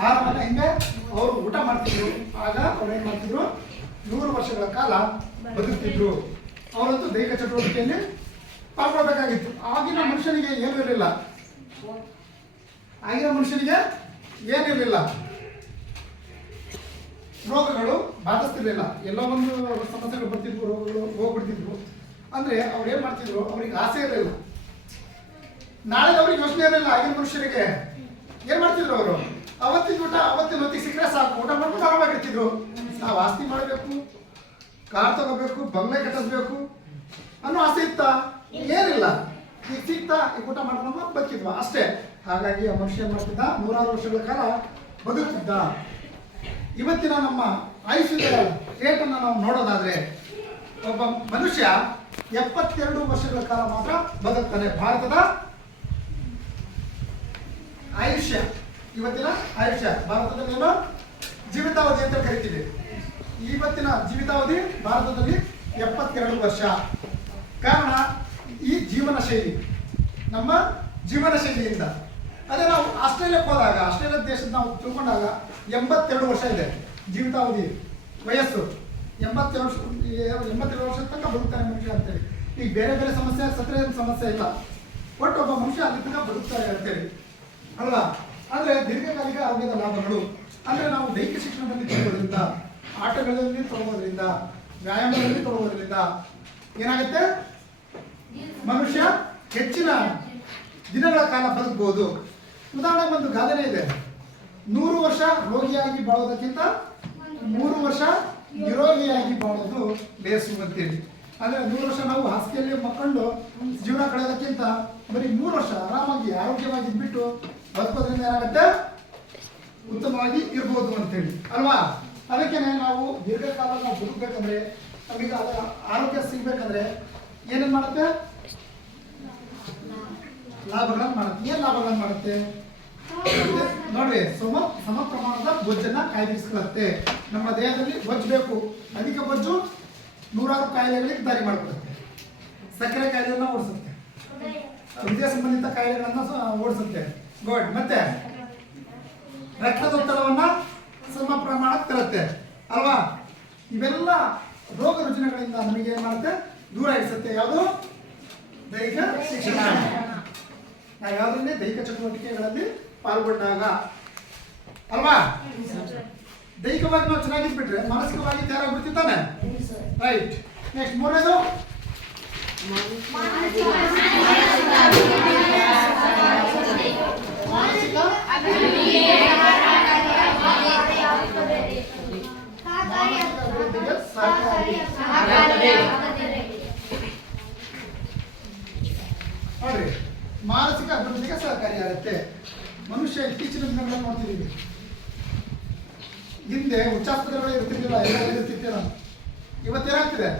ಆಹಾರವನ್ನ ಹಿಂದೆ ಅವರು ಊಟ ಮಾಡ್ತಿದ್ರು. ಆಗ ಅವ್ರು ಏನ್ ಮಾಡ್ತಿದ್ರು, 100 ವರ್ಷಗಳ ಕಾಲ ಬದುಕ್ತಿದ್ರು. ಅವರಂತೂ ದೈಹಿಕ ಚಟುವಟಿಕೆಯಲ್ಲಿ ಪಾಲ್ಗೊಳ್ಬೇಕಾಗಿತ್ತು. ಆಗಿನ ಮನುಷ್ಯನಿಗೆ ಏನೂ ಇರಲಿಲ್ಲ, ಏನಿರಲಿಲ್ಲ, ರೋಗಗಳು ಬಾಧಿಸ್ತಿರ್ಲಿಲ್ಲ. ಎಲ್ಲೋ ಒಂದು ಸಮಸ್ಯೆಗಳು ಬರ್ತಿದ್ವು, ರೋಗಗಳು ಹೋಗ್ಬಿಡ್ತಿದ್ವು. ಅಂದ್ರೆ ಅವ್ರು ಏನ್ ಮಾಡ್ತಿದ್ರು, ಅವ್ರಿಗೆ ಆಸೆ ಇರಲಿಲ್ಲ, ನಾಳೆ ಅವ್ರಿಗೆ ಯೋಚನೆ ಇರಲಿಲ್ಲ. ಆಗಿನ ಮನುಷ್ಯರಿಗೆ ಏನ್ ಮಾಡ್ತಿದ್ರು, ಅವರು ಅವತ್ತಿನ ಊಟ ಅವತ್ತಿನ ಹೊತ್ತಿಗೆ ಸಿಕ್ಕರೆ ಸಾಕು, ಊಟ ಮಾಡ್ಕೊಂಡು ಆರಾಮಾಗಿರ್ತಿದ್ರು. ನಾವು ಆಸ್ತಿ ಮಾಡಬೇಕು, ಕಾರ್ ತಗೋಬೇಕು, ಬಂಗ್ಲೆ ಕಟ್ಟಿಸ್ಬೇಕು ಅನ್ನೋ ಆಸೆ ಇತ್ತ? ಏನಿಲ್ಲ. ಈಗ ಸಿಗ್ತಾ ಈಗ ಊಟ ಮಾಡ್ಕೊಂಡು ಬದುಕಿದ್ವ ಅಷ್ಟೇ. ಹಾಗಾಗಿ ಆ ಮನುಷ್ಯ ಏನ್ ಮಾಡ್ತಿದ್ದ, 100 ವರ್ಷಗಳ ಕಾಲ ಬದುಕ್ತಿದ್ದ. ಇವತ್ತಿನ ನಮ್ಮ ಆಯುಷ್ಯದ ರೇಟನ್ನು ನಾವು ನೋಡೋದಾದ್ರೆ ಒಬ್ಬ ಮನುಷ್ಯ 72 ವರ್ಷಗಳ ಕಾಲ ಮಾತ್ರ ಬದುಕ್ತಾನೆ. ಭಾರತದ ಆಯುಷ್ಯ, ಇವತ್ತಿನ ಆಯುಷ್ಯ ಭಾರತದಲ್ಲಿ ಏನು ಜೀವಿತಾವಧಿ ಅಂತ ಕರಿತೀವಿ. ಇವತ್ತಿನ ಜೀವಿತಾವಧಿ ಭಾರತದಲ್ಲಿ 72 ವರ್ಷ. ಕಾರಣ ಈ ಜೀವನ ಶೈಲಿ, ನಮ್ಮ ಜೀವನ ಶೈಲಿಯಿಂದ. ಅದೇ ನಾವು ಆಸ್ಟ್ರೇಲಿಯಾಕ್ಕೆ ಹೋದಾಗ, ಆಸ್ಟ್ರೇಲಿಯಾ ದೇಶದ ನಾವು ತಿಳ್ಕೊಂಡಾಗ 82 ವರ್ಷ ಇದೆ ಜೀವಿತಾವಧಿ, ವಯಸ್ಸು 82 ವರ್ಷ ತನಕ ಬದುಕ್ತಾನೆ ಮನುಷ್ಯ ಅಂತೇಳಿ. ಈಗ ಬೇರೆ ಬೇರೆ ಸಮಸ್ಯೆ ಸತ್ರೆ ಸಮಸ್ಯೆ ಇಲ್ಲ, ಒಟ್ಟು ಒಬ್ಬ ಮನುಷ್ಯ ಅಲ್ಲಿ ತನಕ ಬದುಕ್ತಾರೆ ಅಂತೇಳಿ ಅಲ್ವಾ. ಅಂದ್ರೆ ದೀರ್ಘಕಾಲಿಕ ಆರೋಗ್ಯದ ಲಾಭಗಳು ಅಂದ್ರೆ ನಾವು ದೈಹಿಕ ಶಿಕ್ಷಣದಲ್ಲಿ ತಗೊಳ್ಳೋದ್ರಿಂದ, ಆಟಗಳಲ್ಲಿ ತಗೊಳ್ಳೋದ್ರಿಂದ, ವ್ಯಾಯಾಮದಲ್ಲಿ ತಗೊಳ್ಳೋದ್ರಿಂದ ಏನಾಗುತ್ತೆ, ಮನುಷ್ಯ ಹೆಚ್ಚಿನ ದಿನಗಳ ಕಾಲ ಬದುಕಬಹುದು. ಉದಾಹರಣೆ ಒಂದು ಗಾದೆನೇ ಇದೆ, 100 ವರ್ಷ ರೋಗಿಯಾಗಿ ಬಾಳೋದಕ್ಕಿಂತ 3 ವರ್ಷ ನಿರೋಗಿಯಾಗಿ ಬಾಳೋದು ಲೇಸು ಅಂತೇಳಿ. ಅಂದ್ರೆ 100 ವರ್ಷ ನಾವು ಹಾಸಿಗೆಯಲ್ಲಿ ಮಕ್ಕಳು ಜೀವನ ಕಳೆಯೋದಕ್ಕಿಂತ ಬರೀ 3 ವರ್ಷ ಆರಾಮಾಗಿ ಆರೋಗ್ಯವಾಗಿ ಇದ್ಬಿಟ್ಟು ಬದುಕೋದ್ರಿಂದ ಏನಾಗುತ್ತೆ, ಉತ್ತಮವಾಗಿ ಇರ್ಬೋದು ಅಂತೇಳಿ ಅಲ್ವಾ. ಅದಕ್ಕೇನೆ ನಾವು ದೀರ್ಘಕಾಲ ನಾವು ಬದುಕಬೇಕಂದ್ರೆ, ನಮಗೆ ಅದರ ಆರೋಗ್ಯ ಸಿಗ್ಬೇಕಂದ್ರೆ ಏನೇನು ಮಾಡುತ್ತೆ, ಲಾಭಗಳನ್ನು ಮಾಡುತ್ತೆ. ಏನ್ ಲಾಭಗಳನ್ನು ಮಾಡುತ್ತೆ ನೋಡ್ರಿ, ಸಮ ಪ್ರಮಾಣದ ಬೊಜ್ಜನ್ನ ಕಾಯ್ದಿರಿಸ್ಕೊಳ್ಳುತ್ತೆ. ನಮ್ಮ ದೇಹದಲ್ಲಿ ಬೊಜ್ಜು ಬೇಕು, ಅಧಿಕ ಬೊಜ್ಜು 100 ಕಾಯಿಲೆಗಳಿಗೆ ದಾರಿ ಮಾಡಿಕೊಡುತ್ತೆ. ಸಕ್ಕರೆ ಕಾಯಿಲೆಯನ್ನ ಓಡಿಸುತ್ತೆ, ಹೃದಯ ಸಂಬಂಧಿತ ಕಾಯಿಲೆಗಳನ್ನ ಓಡಿಸುತ್ತೆ. ಗುಡ್. ಮತ್ತೆ ರಕ್ತದೊತ್ತಡವನ್ನ ಸಮ ಪ್ರಮಾಣಕ್ಕೆ ತರುತ್ತೆ ಅಲ್ವಾ. ಇವೆಲ್ಲ ರೋಗ ರುಜಿನಗಳಿಂದ ನಮಗೆ ಏನ್ ಮಾಡುತ್ತೆ, ದೂರ ಇರಿಸುತ್ತೆ. ಯಾವುದು? ದೈಹಿಕ ಶಿಕ್ಷಣ. ನಾವು ಯಾವುದರಲ್ಲಿ ದೈಹಿಕ ಚಟುವಟಿಕೆಗಳಲ್ಲಿ ಪಾಲ್ಗೊಂಡಾಗ ಅಲ್ವಾ. ದೈಹಿಕವಾಗಿ ನಾವು ಚೆನ್ನಾಗಿದ್ಬಿಟ್ರೆ ಮಾನಸಿಕವಾಗಿ ತಯಾರಾಗ್ಬಿಡ್ತಿದ್ದಾನೆ. ರೈಟ್. ನೆಕ್ಸ್ಟ್ ಮೂರನೇದು ಮಾನಸಿಕ ಸಾಮಾಜಿಕ ಅಭಿವೃದ್ಧಿಗೆ ಸಹಕಾರಿ. ನೋಡ್ರಿ, ಮಾನಸಿಕ ಅಭಿವೃದ್ಧಿಗೆ ಸಹಕಾರಿಯಾಗುತ್ತೆ. ಮನುಷ್ಯ ಇತ್ತೀಚಿನ ದಿನಗಳಲ್ಲಿ ನೋಡ್ತಿದ್ದೀವಿ, ಹಿಂದೆ ಉಚ್ಚಾಸ್ಪತ್ರೆಗಳು ಇರ್ತಿರ್ಲಿಲ್ಲ, ಎಲ್ಲ ಇರ್ತಿರ್ತೀರ. ಇವತ್ತೇನಾಗ್ತಿದೆ,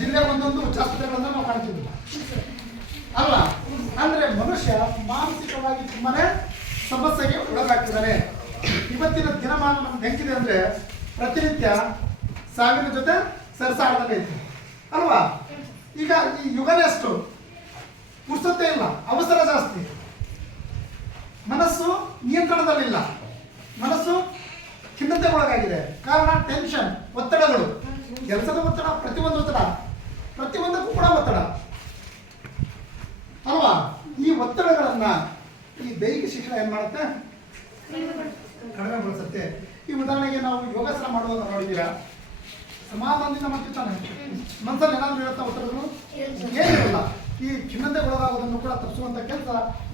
ಜಿಲ್ಲೆ ಒಂದೊಂದು ಉಚ್ಚಾಸ್ಪತ್ರೆಗಳನ್ನ ನಾವು ಕಾಣ್ತಿದ್ವಿ ಅಲ್ವಾ? ಅಂದ್ರೆ ಮನುಷ್ಯ ಮಾನಸಿಕವಾಗಿ ತುಂಬಾನೇ ಸಮಸ್ಯೆಗೆ ಒಳಗಾಗ್ತಿದ್ದಾನೆ. ಇವತ್ತಿನ ದಿನಮಾನ ನಮ್ಗೆ ಹೆಂಗಿದೆ ಅಂದ್ರೆ ಪ್ರತಿನಿತ್ಯ ಸಾವಿನ ಜೊತೆ ಸರಸಾಡದಲ್ಲಿ ಐತಿ ಅಲ್ವಾ? ಈಗ ಈ ಯುಗನೇ ಅಷ್ಟು ಪುರ್ಸೊತ್ತೇ ಇಲ್ಲ, ಅವಸರ ಜಾಸ್ತಿ, ಮನಸ್ಸು ನಿಯಂತ್ರಣದಲ್ಲಿಲ್ಲ, ಮನಸ್ಸು ಖಿನ್ನತೆಗೊಳಗಾಗಿದೆ. ಕಾರಣ ಟೆನ್ಷನ್, ಒತ್ತಡಗಳು, ಕೆಲಸದ ಒತ್ತಡ, ಪ್ರತಿಯೊಂದಕ್ಕೂ ಕೂಡ ಒತ್ತಡ ಅಲ್ವಾ? ಈ ಒತ್ತಡಗಳನ್ನ ಈ ದೈಹಿಕ ಶಿಕ್ಷಣ ಏನ್ ಮಾಡುತ್ತೆ, ಕಡಿಮೆಗೊಳಿಸುತ್ತೆ. ಈ ಉದಾಹರಣೆಗೆ ನಾವು ಯೋಗಾಸನ ಮಾಡುವಾಗ ನೋಡಿದ್ದೀರಾ, ಸಮಾಧಾನದಿಂದ ಮಾಡ್ತಿರ್ತಾನೆ, ಮನಸ್ಸಲ್ಲಿ ಏನಾದ್ರು ಇರುತ್ತಾ ಒತ್ತಡಗಳು? ಏನಿರಲ್ಲ. ಈ ಖಿನ್ನತೆಗೊಳಗಾಗೋದನ್ನು ಕೂಡ ತಪ್ಪಿಸುವಂತ ಕೆಲಸ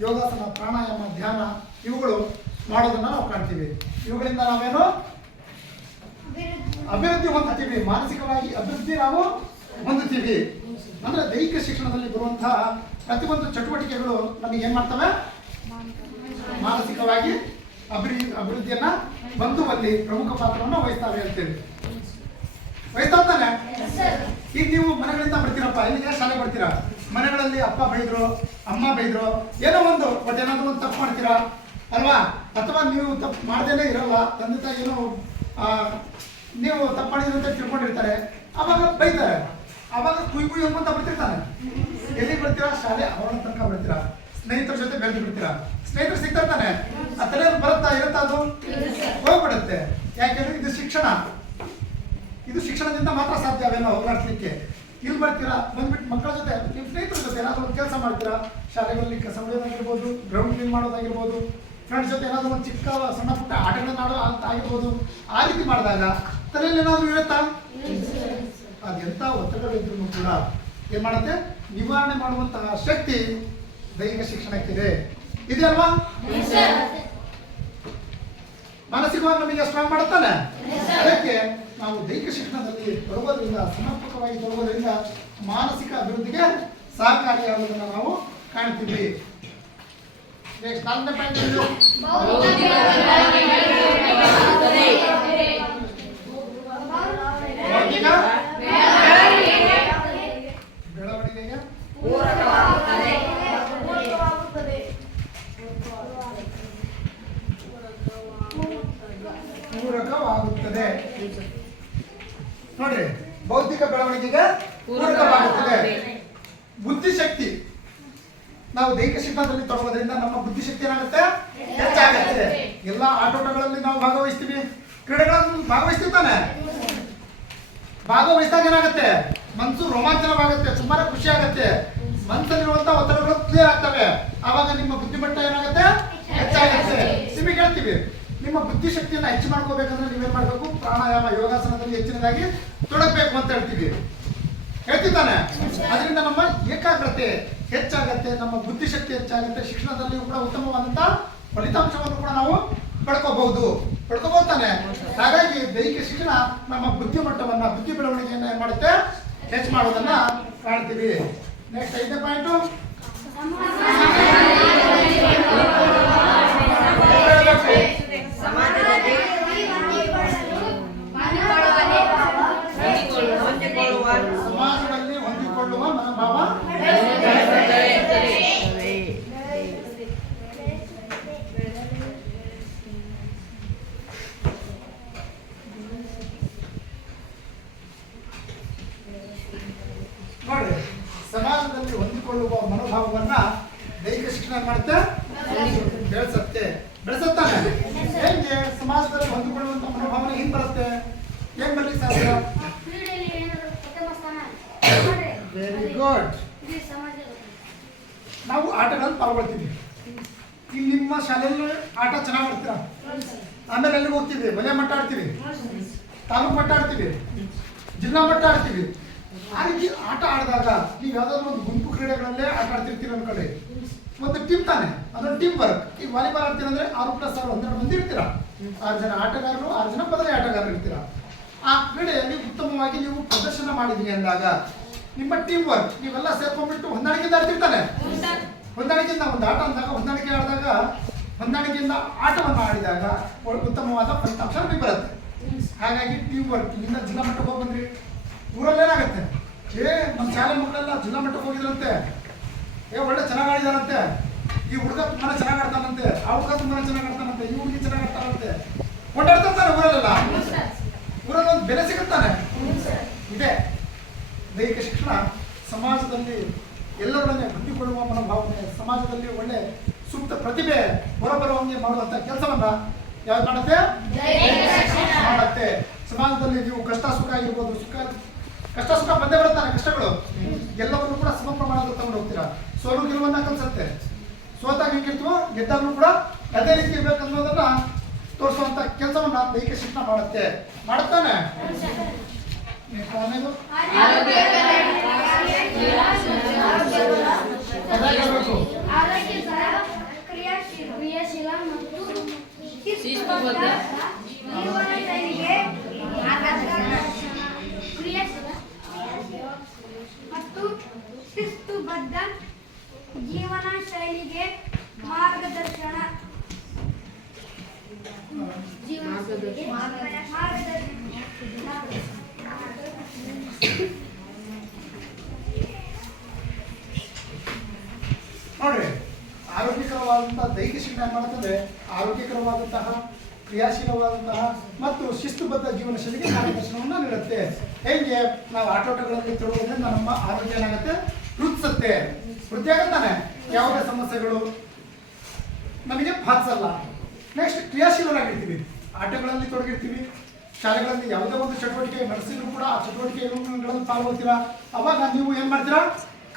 ಯೋಗಾಸನ, ಪ್ರಾಣಾಯಾಮ, ಧ್ಯಾನ ಇವುಗಳು ಮಾಡೋದನ್ನ ನಾವು ಕಾಣ್ತೀವಿ. ಇವುಗಳಿಂದ ನಾವೇನು ಅಭಿವೃದ್ಧಿ ಹೊಂದುತ್ತೀವಿ, ಮಾನಸಿಕವಾಗಿ ಅಭಿವೃದ್ಧಿ ನಾವು ಹೊಂದುತ್ತೀವಿ. ಅಂದ್ರೆ ದೈಹಿಕ ಶಿಕ್ಷಣದಲ್ಲಿ ಬರುವಂತಹ ಪ್ರತಿಯೊಂದು ಚಟುವಟಿಕೆಗಳು ನಮಗೆ ಏನ್ ಮಾಡ್ತವೆ, ಮಾನಸಿಕವಾಗಿ ಅಭಿವೃದ್ಧಿಯನ್ನ ಹೊಂದುವಲ್ಲಿ ಪ್ರಮುಖ ಪಾತ್ರವನ್ನು ವಹಿಸ್ತಾವೆ ಅಂತೇಳಿ. ವಹಿಸ್ತಾನೆ. ಈಗ ನೀವು ಮನೆಗಳಿಂದ ಬರ್ತೀರಪ್ಪ, ಇಲ್ಲಿಗೆ ಶಾಲೆ ಬರ್ತೀರಾ, ಮನೆಗಳಲ್ಲಿ ಅಪ್ಪ ಬೈದ್ರು, ಅಮ್ಮ ಬೈದ್ರು, ಏನೋ ಒಂದು ಬಟ್ ಏನಾದ್ರು ಒಂದು ತಪ್ಪು ಮಾಡ್ತೀರಾ ಅಲ್ವಾ? ಅಥವಾ ನೀವು ತಪ್ಪು ಮಾಡ್ದೇನೆ ಇರಲ್ಲ, ತಂದೆ ತಾಯಿ ಏನೋ ನೀವು ತಪ್ಪು ಮಾಡಿದ್ರು ಅಂತ ತಿಳ್ಕೊಂಡಿರ್ತಾರೆ, ಅವಾಗ ಬೈತಾರೆ, ಅವಾಗ ಕುಯ್ ಅಂತ ಬರ್ತಿರ್ತಾನೆ. ಎಲ್ಲಿಗೆ ಬರ್ತೀರಾ? ಶಾಲೆ ಅವಳ ತನಕ ಬರ್ತೀರಾ, ಸ್ನೇಹಿತರ ಜೊತೆ ಬೆಳೆದು ಬಿಡ್ತೀರಾ, ಸ್ನೇಹಿತರು ಸಿಗ್ತಾನೆ, ಆ ತಲೆಯಲ್ಲಿ ಬರುತ್ತಾ ಇರುತ್ತಾ, ಅದು ಹೋಗ್ಬಿಡುತ್ತೆ. ಯಾಕೆಂದ್ರೆ ಇದು ಶಿಕ್ಷಣ, ಇದು ಶಿಕ್ಷಣದಿಂದ ಮಾತ್ರ ಸಾಧ್ಯ ಅವೆಲ್ಲ ಹೋಗ್ಲಾಡ್ಲಿಕ್ಕೆ. ಇಲ್ಲಿ ಬರ್ತೀರಾ, ಬಂದ್ಬಿಟ್ಟು ಮಕ್ಕಳ ಜೊತೆ, ನಿಮ್ಮ ಸ್ನೇಹಿತರ ಜೊತೆ ಏನಾದ್ರು ಒಂದು ಕೆಲಸ ಮಾಡ್ತೀರಾ, ಶಾಲೆಗಳಲ್ಲಿ ಕಸ ಹೊಡೆಯೋದಾಗಿರ್ಬೋದು, ಗ್ರೌಂಡ್ ಕ್ಲೀನ್ ಮಾಡೋದಾಗಿರ್ಬೋದು, ಫ್ರೆಂಡ್ಸ್ ಜೊತೆ ಏನಾದ್ರು ಒಂದು ಚಿಕ್ಕ ಸಣ್ಣ ಪುಟ್ಟ ಆಟಗಳನ್ನ ಆಡೋ ಅಂತ ಆಗಿರ್ಬೋದು. ಆ ರೀತಿ ಮಾಡಿದಾಗ ತಲೆಯಲ್ಲಿ ಏನಾದ್ರು ಇರುತ್ತಾ? ಅದೆಂಥ ಒತ್ತಡಗಳಿದ್ರು ಕೂಡ ಏನ್ ಮಾಡುತ್ತೆ, ನಿವಾರಣೆ ಮಾಡುವಂತಹ ಶಕ್ತಿ ದೈಹಿಕ ಶಿಕ್ಷಣಕ್ಕಿದೆ. ಇದೆಯಲ್ವಾ? ಮಾನಸಿಕವಾಗಿ ನಮಗೆ ಸ್ಟ್ರಾಂಗ್ ಮಾಡುತ್ತಾನೆ. ಅದಕ್ಕೆ ನಾವು ದೈಹಿಕ ಶಿಕ್ಷಣದಲ್ಲಿ ತೊಡಗೋದ್ರಿಂದ, ಸಮರ್ಪಕವಾಗಿ ತೊಡಗೋದ್ರಿಂದ ಮಾನಸಿಕ ಅಭಿವೃದ್ಧಿಗೆ ಸಹಕಾರಿಯಾಗುವುದನ್ನು ನಾವು ಕಾಣ್ತೀವಿ. ನೆಕ್ಸ್ಟ್ 4ನೇ ಪಾಯಿಂಟ್ ಬೆಳವಣಿಗೆಗೆ ಪೂರಕವಾಗುತ್ತದೆ. ನೋಡ್ರಿ, ಬೌದ್ಧಿಕ ಬೆಳವಣಿಗೆಗೆ ಪೂರಕವಾಗುತ್ತದೆ. ಬುದ್ಧಿಶಕ್ತಿ ನಾವು ದೈಹಿಕ ಶಿಕ್ಷಣದಲ್ಲಿ ತಗೊಳ್ಳೋದ್ರಿಂದ ನಮ್ಮ ಬುದ್ಧಿಶಕ್ತಿ ಏನಾಗುತ್ತೆ, ಹೆಚ್ಚಾಗುತ್ತೆ. ಎಲ್ಲ ಆಟೋಟಗಳಲ್ಲಿ ನಾವು ಭಾಗವಹಿಸ್ತೀವಿ, ಕ್ರೀಡೆಗಳನ್ನು ಭಾಗವಹಿಸ್ತಿರ್ತಾನೆ. ಭಾಗವಹಿಸಿದಾಗ ಏನಾಗುತ್ತೆ, ಮನಸ್ಸು ರೋಮಾಂಚನವಾಗುತ್ತೆ, ಸುಮಾರು ಖುಷಿ ಆಗುತ್ತೆ, ಮನಸ್ಸಲ್ಲಿರುವಂತಹ ಒತ್ತಡಗಳು ಕ್ಲಿಯರ್ ಆಗ್ತವೆ. ಆವಾಗ ನಿಮ್ಮ ಬುದ್ಧಿಮಟ್ಟ ಏನಾಗುತ್ತೆ, ಹೆಚ್ಚಾಗುತ್ತೆ. ನಿಮಗೆ ಹೇಳ್ತೀವಿ, ನಿಮ್ಮ ಬುದ್ಧಿಶಕ್ತಿಯನ್ನು ಹೆಚ್ಚು ಮಾಡ್ಕೋಬೇಕಂದ್ರೆ ನೀವೇನ್ ಮಾಡಬೇಕು, ಪ್ರಾಣಾಯಾಮ, ಯೋಗಾಸನದಲ್ಲಿ ಹೆಚ್ಚಿನದಾಗಿ ತೊಡಗಬೇಕು ಅಂತ ಹೇಳ್ತಿದ್ದಾನೆ. ಅದರಿಂದ ನಮ್ಮ ಏಕಾಗ್ರತೆ ಹೆಚ್ಚಾಗತ್ತೆ, ನಮ್ಮ ಬುದ್ಧಿಶಕ್ತಿ ಹೆಚ್ಚಾಗುತ್ತೆ, ಶಿಕ್ಷಣದಲ್ಲಿಯೂ ಕೂಡ ಉತ್ತಮವಾದಂತಹ ಫಲಿತಾಂಶವನ್ನು ಕೂಡ ನಾವು ಪಡ್ಕೋಬಹುದಾನೆ. ಹಾಗಾಗಿ ದೈಹಿಕ ಶಿಕ್ಷಣ ನಮ್ಮ ಬುದ್ಧಿಮಟ್ಟವನ್ನ, ಬುದ್ಧಿ ಬೆಳವಣಿಗೆಯನ್ನ ಏನ್ ಮಾಡುತ್ತೆ, ಹೆಚ್ಚು ಮಾಡೋದನ್ನ ಕಾಣ್ತೀವಿ. ನೆಕ್ಸ್ಟ್ 5ನೇ ಪಾಯಿಂಟ್, ಸಮಾಜದಲ್ಲಿ ಹೊಂದಿಕೊಳ್ಳುವ ಮನೋಭಾವ. ನೋಡಿ, ಸಮಾಜದಲ್ಲಿ ಹೊಂದಿಕೊಳ್ಳುವ ಮನೋಭಾವವನ್ನ ದೈಹಿಕ ಶಿಕ್ಷಣ ಮಾಡುತ್ತೆ, ಬೆಳೆಸುತ್ತಾನೆ. ಹೇಗೆ ಸಮಾಜದಲ್ಲಿ ಹೊಂದಿಕೊಳ್ಳುವಂತ ಮನೋಭಾವನೆ ಹಿಂಗ್ ಬರುತ್ತೆ, ಏನ್ ಬರ್ಲಿಕ್ಕೆ ಸಾಧ್ಯ? Very good. ನಾವು ಆಟಗಳಲ್ಲಿ ಪಾಲ್ಗೊಳ್ತೀವಿ. ಇಲ್ಲಿ ನಿಮ್ಮ ಶಾಲೆಯಲ್ಲಿ ಆಟ ಚೆನ್ನಾಗಿ ಆಡ್ತೀರಾ, ಆಮೇಲೆ ಎಲ್ಲಿಗೆ ಹೋಗ್ತೀವಿ, ವಲಯ ಮಟ್ಟ ಆಡ್ತೀವಿ, ತಾಲೂಕು ಮಟ್ಟ ಆಡ್ತೀವಿ, ಜಿಲ್ಲಾ ಮಟ್ಟ ಆಡ್ತೀವಿ. ಆ ರೀತಿ ಆಟ ಆಡಿದಾಗ ನೀವು ಯಾವ್ದಾದ್ರು ಒಂದು ಗುಂಪು ಕ್ರೀಡೆಗಳಲ್ಲೇ ಆಟ ಆಡ್ತಿರ್ತೀರ ಅನ್ಕೊಳ್ಳಿ, ಒಂದು ಟೀಮ್ ತಾನೆ, ಅದೊಂದು ಟೀಮ್ ವರ್ಕ್. ಈಗ ವಾಲಿಬಾಲ್ ಆಡ್ತೀರ ಅಂದ್ರೆ 6+6 12 ಮಂದಿ ಇರ್ತೀರಾ, 6 ಜನ ಆಟಗಾರರು, 6 ಜನ ಬದಲಿ ಆಟಗಾರರು ಇರ್ತೀರಾ. ಆ ಕ್ರೀಡೆಯಲ್ಲಿ ಉತ್ತಮವಾಗಿ ನೀವು ಪ್ರದರ್ಶನ ಮಾಡಿದೀನಿ ಅಂದಾಗ ನಿಮ್ಮ ಟೀಮ್ ವರ್ಕ್ ನೀವೆಲ್ಲ ಸೇರ್ಕೊಂಡ್ಬಿಟ್ಟು ಹೊಂದಾಣಿಕೆಯಿಂದ ಆಡ್ತಿರ್ತಾನೆ. ಹೊಂದಾಣಿಕೆಯಿಂದ ಒಂದು ಆಟ ಅಂದಾಗ ಹೊಂದಾಣಿಕೆ ಆಡಿದಾಗ ಹೊಂದಾಣಿಕೆಯಿಂದ ಆಟವನ್ನು ಆಡಿದಾಗ ಉತ್ತಮವಾದ ಫಲಿತಾಂಶ ನಿಮಗೆ ಬರುತ್ತೆ. ಹಾಗಾಗಿ ಟೀಮ್ ವರ್ಕ್ ಇಲ್ಲಿಂದ ಜಿಲ್ಲಾ ಮಟ್ಟಕ್ಕೆ ಹೋಗಿ ಬಂದ್ರಿ, ಊರಲ್ಲೇನಾಗುತ್ತೆ ನಮ್ಮ ಶಾಲೆ ಮಕ್ಕಳೆಲ್ಲ ಜಿಲ್ಲಾ ಮಟ್ಟಕ್ಕೆ ಹೋಗಿದ್ರಂತೆ, ಒಳ್ಳೆ ಚೆನ್ನಾಗಿ ಆಡಿದಾರಂತೆ, ಈ ಹುಡುಗ ತುಂಬಾ ಚೆನ್ನಾಗಿ ಆಡ್ತಾನಂತೆ, ಆ ಹುಡುಗ ತುಂಬಾ ಚೆನ್ನಾಗಿ ಆಡ್ತಾನಂತೆ, ಈ ಹುಡುಗಿ ಚೆನ್ನಾಗಿ ಆಡ್ತಾನಂತೆ ಕೊಂಡಾಡ್ತಾನೆ ಊರಲ್ಲೆಲ್ಲ. ಊರಲ್ಲಿ ಒಂದು ಬೆಲೆ ಸಿಗುತ್ತಾನೆ. ಇದೆ ದೈಹಿಕ ಶಿಕ್ಷಣ ಸಮಾಜದಲ್ಲಿ ಎಲ್ಲರೊಡನೆ ಹೊಂದಿಕೊಳ್ಳುವ ಮನೋಭಾವನೆ, ಸಮಾಜದಲ್ಲಿ ಒಳ್ಳೆ ಸೂಕ್ತ ಪ್ರತಿಭೆ ಹೊರಬರುವಂಗೆ ಮಾಡುವಂತ ಕೆಲಸವನ್ನ ಯಾವ್ದು ಮಾಡುತ್ತೆ ಮಾಡುತ್ತೆ. ಸಮಾಜದಲ್ಲಿ ನೀವು ಕಷ್ಟ ಸುಖ ಇರ್ಬೋದು, ಕಷ್ಟ ಸುಖ ಬಂದೇ ಬರುತ್ತಾನೆ. ಕಷ್ಟಗಳು ಎಲ್ಲವನ್ನೂ ಕೂಡ ಸಮ ಪ್ರಮಾಣದಲ್ಲಿ ತಗೊಂಡು ಹೋಗ್ತೀರಾ. ಸೋಲು ಗೆಲುವನ್ನ ಕಲಿಸುತ್ತೆ. ಸೋತಾಗ ಹೆಂಗಿರ್ತೀವೋ ಗೆದ್ದಾಗಲೂ ಕೂಡ ಅದೇ ರೀತಿ ಇರ್ಬೇಕು ಅನ್ನೋದನ್ನ ತೋರಿಸುವಂತ ಕೆಲಸವನ್ನ ದೈಹಿಕ ಶಿಕ್ಷಣ ಮಾಡುತ್ತೆ. ಮಾಡುತ್ತಾನೆ. ಕ್ರಿಯಾಶೀಲ ಮತ್ತು ಶಿಸ್ತುಬದ್ಧ ಜೀವನ ಶೈಲಿಗೆ ಕ್ರಿಯಾಶೀಲ ಮತ್ತು ಶಿಸ್ತುಬದ್ಧ ಜೀವನ ಶೈಲಿಗೆ ಮಾರ್ಗದರ್ಶನ ನೋಡ್ರಿ, ಆರೋಗ್ಯಕರವಾದಂತಹ ದೈಹಿಕ ಶಿಕ್ಷಣ ಏನ್ ಮಾಡುತ್ತಂದ್ರೆ ಆರೋಗ್ಯಕರವಾದಂತಹ ಕ್ರಿಯಾಶೀಲವಾದಂತಹ ಮತ್ತು ಶಿಸ್ತುಬದ್ಧ ಜೀವನ ಶೈಲಿಗೆ ಮಾರ್ಗದರ್ಶನವನ್ನು ನೀಡುತ್ತೆ. ಹೇಗೆ ನಾವು ಆಟೋಟಗಳಲ್ಲಿ ತೊಡಗೋದ್ರಿಂದ ನಮ್ಮ ಆರೋಗ್ಯ ಏನಾಗುತ್ತೆ, ವೃದ್ಧಿಸುತ್ತೆ. ವೃದ್ಧಿ ಆಗುತ್ತಾನೆ, ಯಾವುದೇ ಸಮಸ್ಯೆಗಳು ನಮಗೆ ಬಾಧಿಸಲ್ಲ. ನೆಕ್ಸ್ಟ್ ಕ್ರಿಯಾಶೀಲರಾಗಿರ್ತೀವಿ, ಆಟಗಳಲ್ಲಿ ತೊಡಗಿರ್ತೀವಿ, ಶಾಲೆಗಳಲ್ಲಿ ಯಾವುದೇ ಒಂದು ಚಟುವಟಿಕೆ ನಡೆಸಿದ್ರು ಕೂಡ ಆ ಚಟುವಟಿಕೆಗಳಲ್ಲಿ ಪಾಲ್ಗೊಳ್ತೀರಾ. ಅವಾಗ ನೀವು ಏನ್ ಮಾಡ್ತೀರಾ,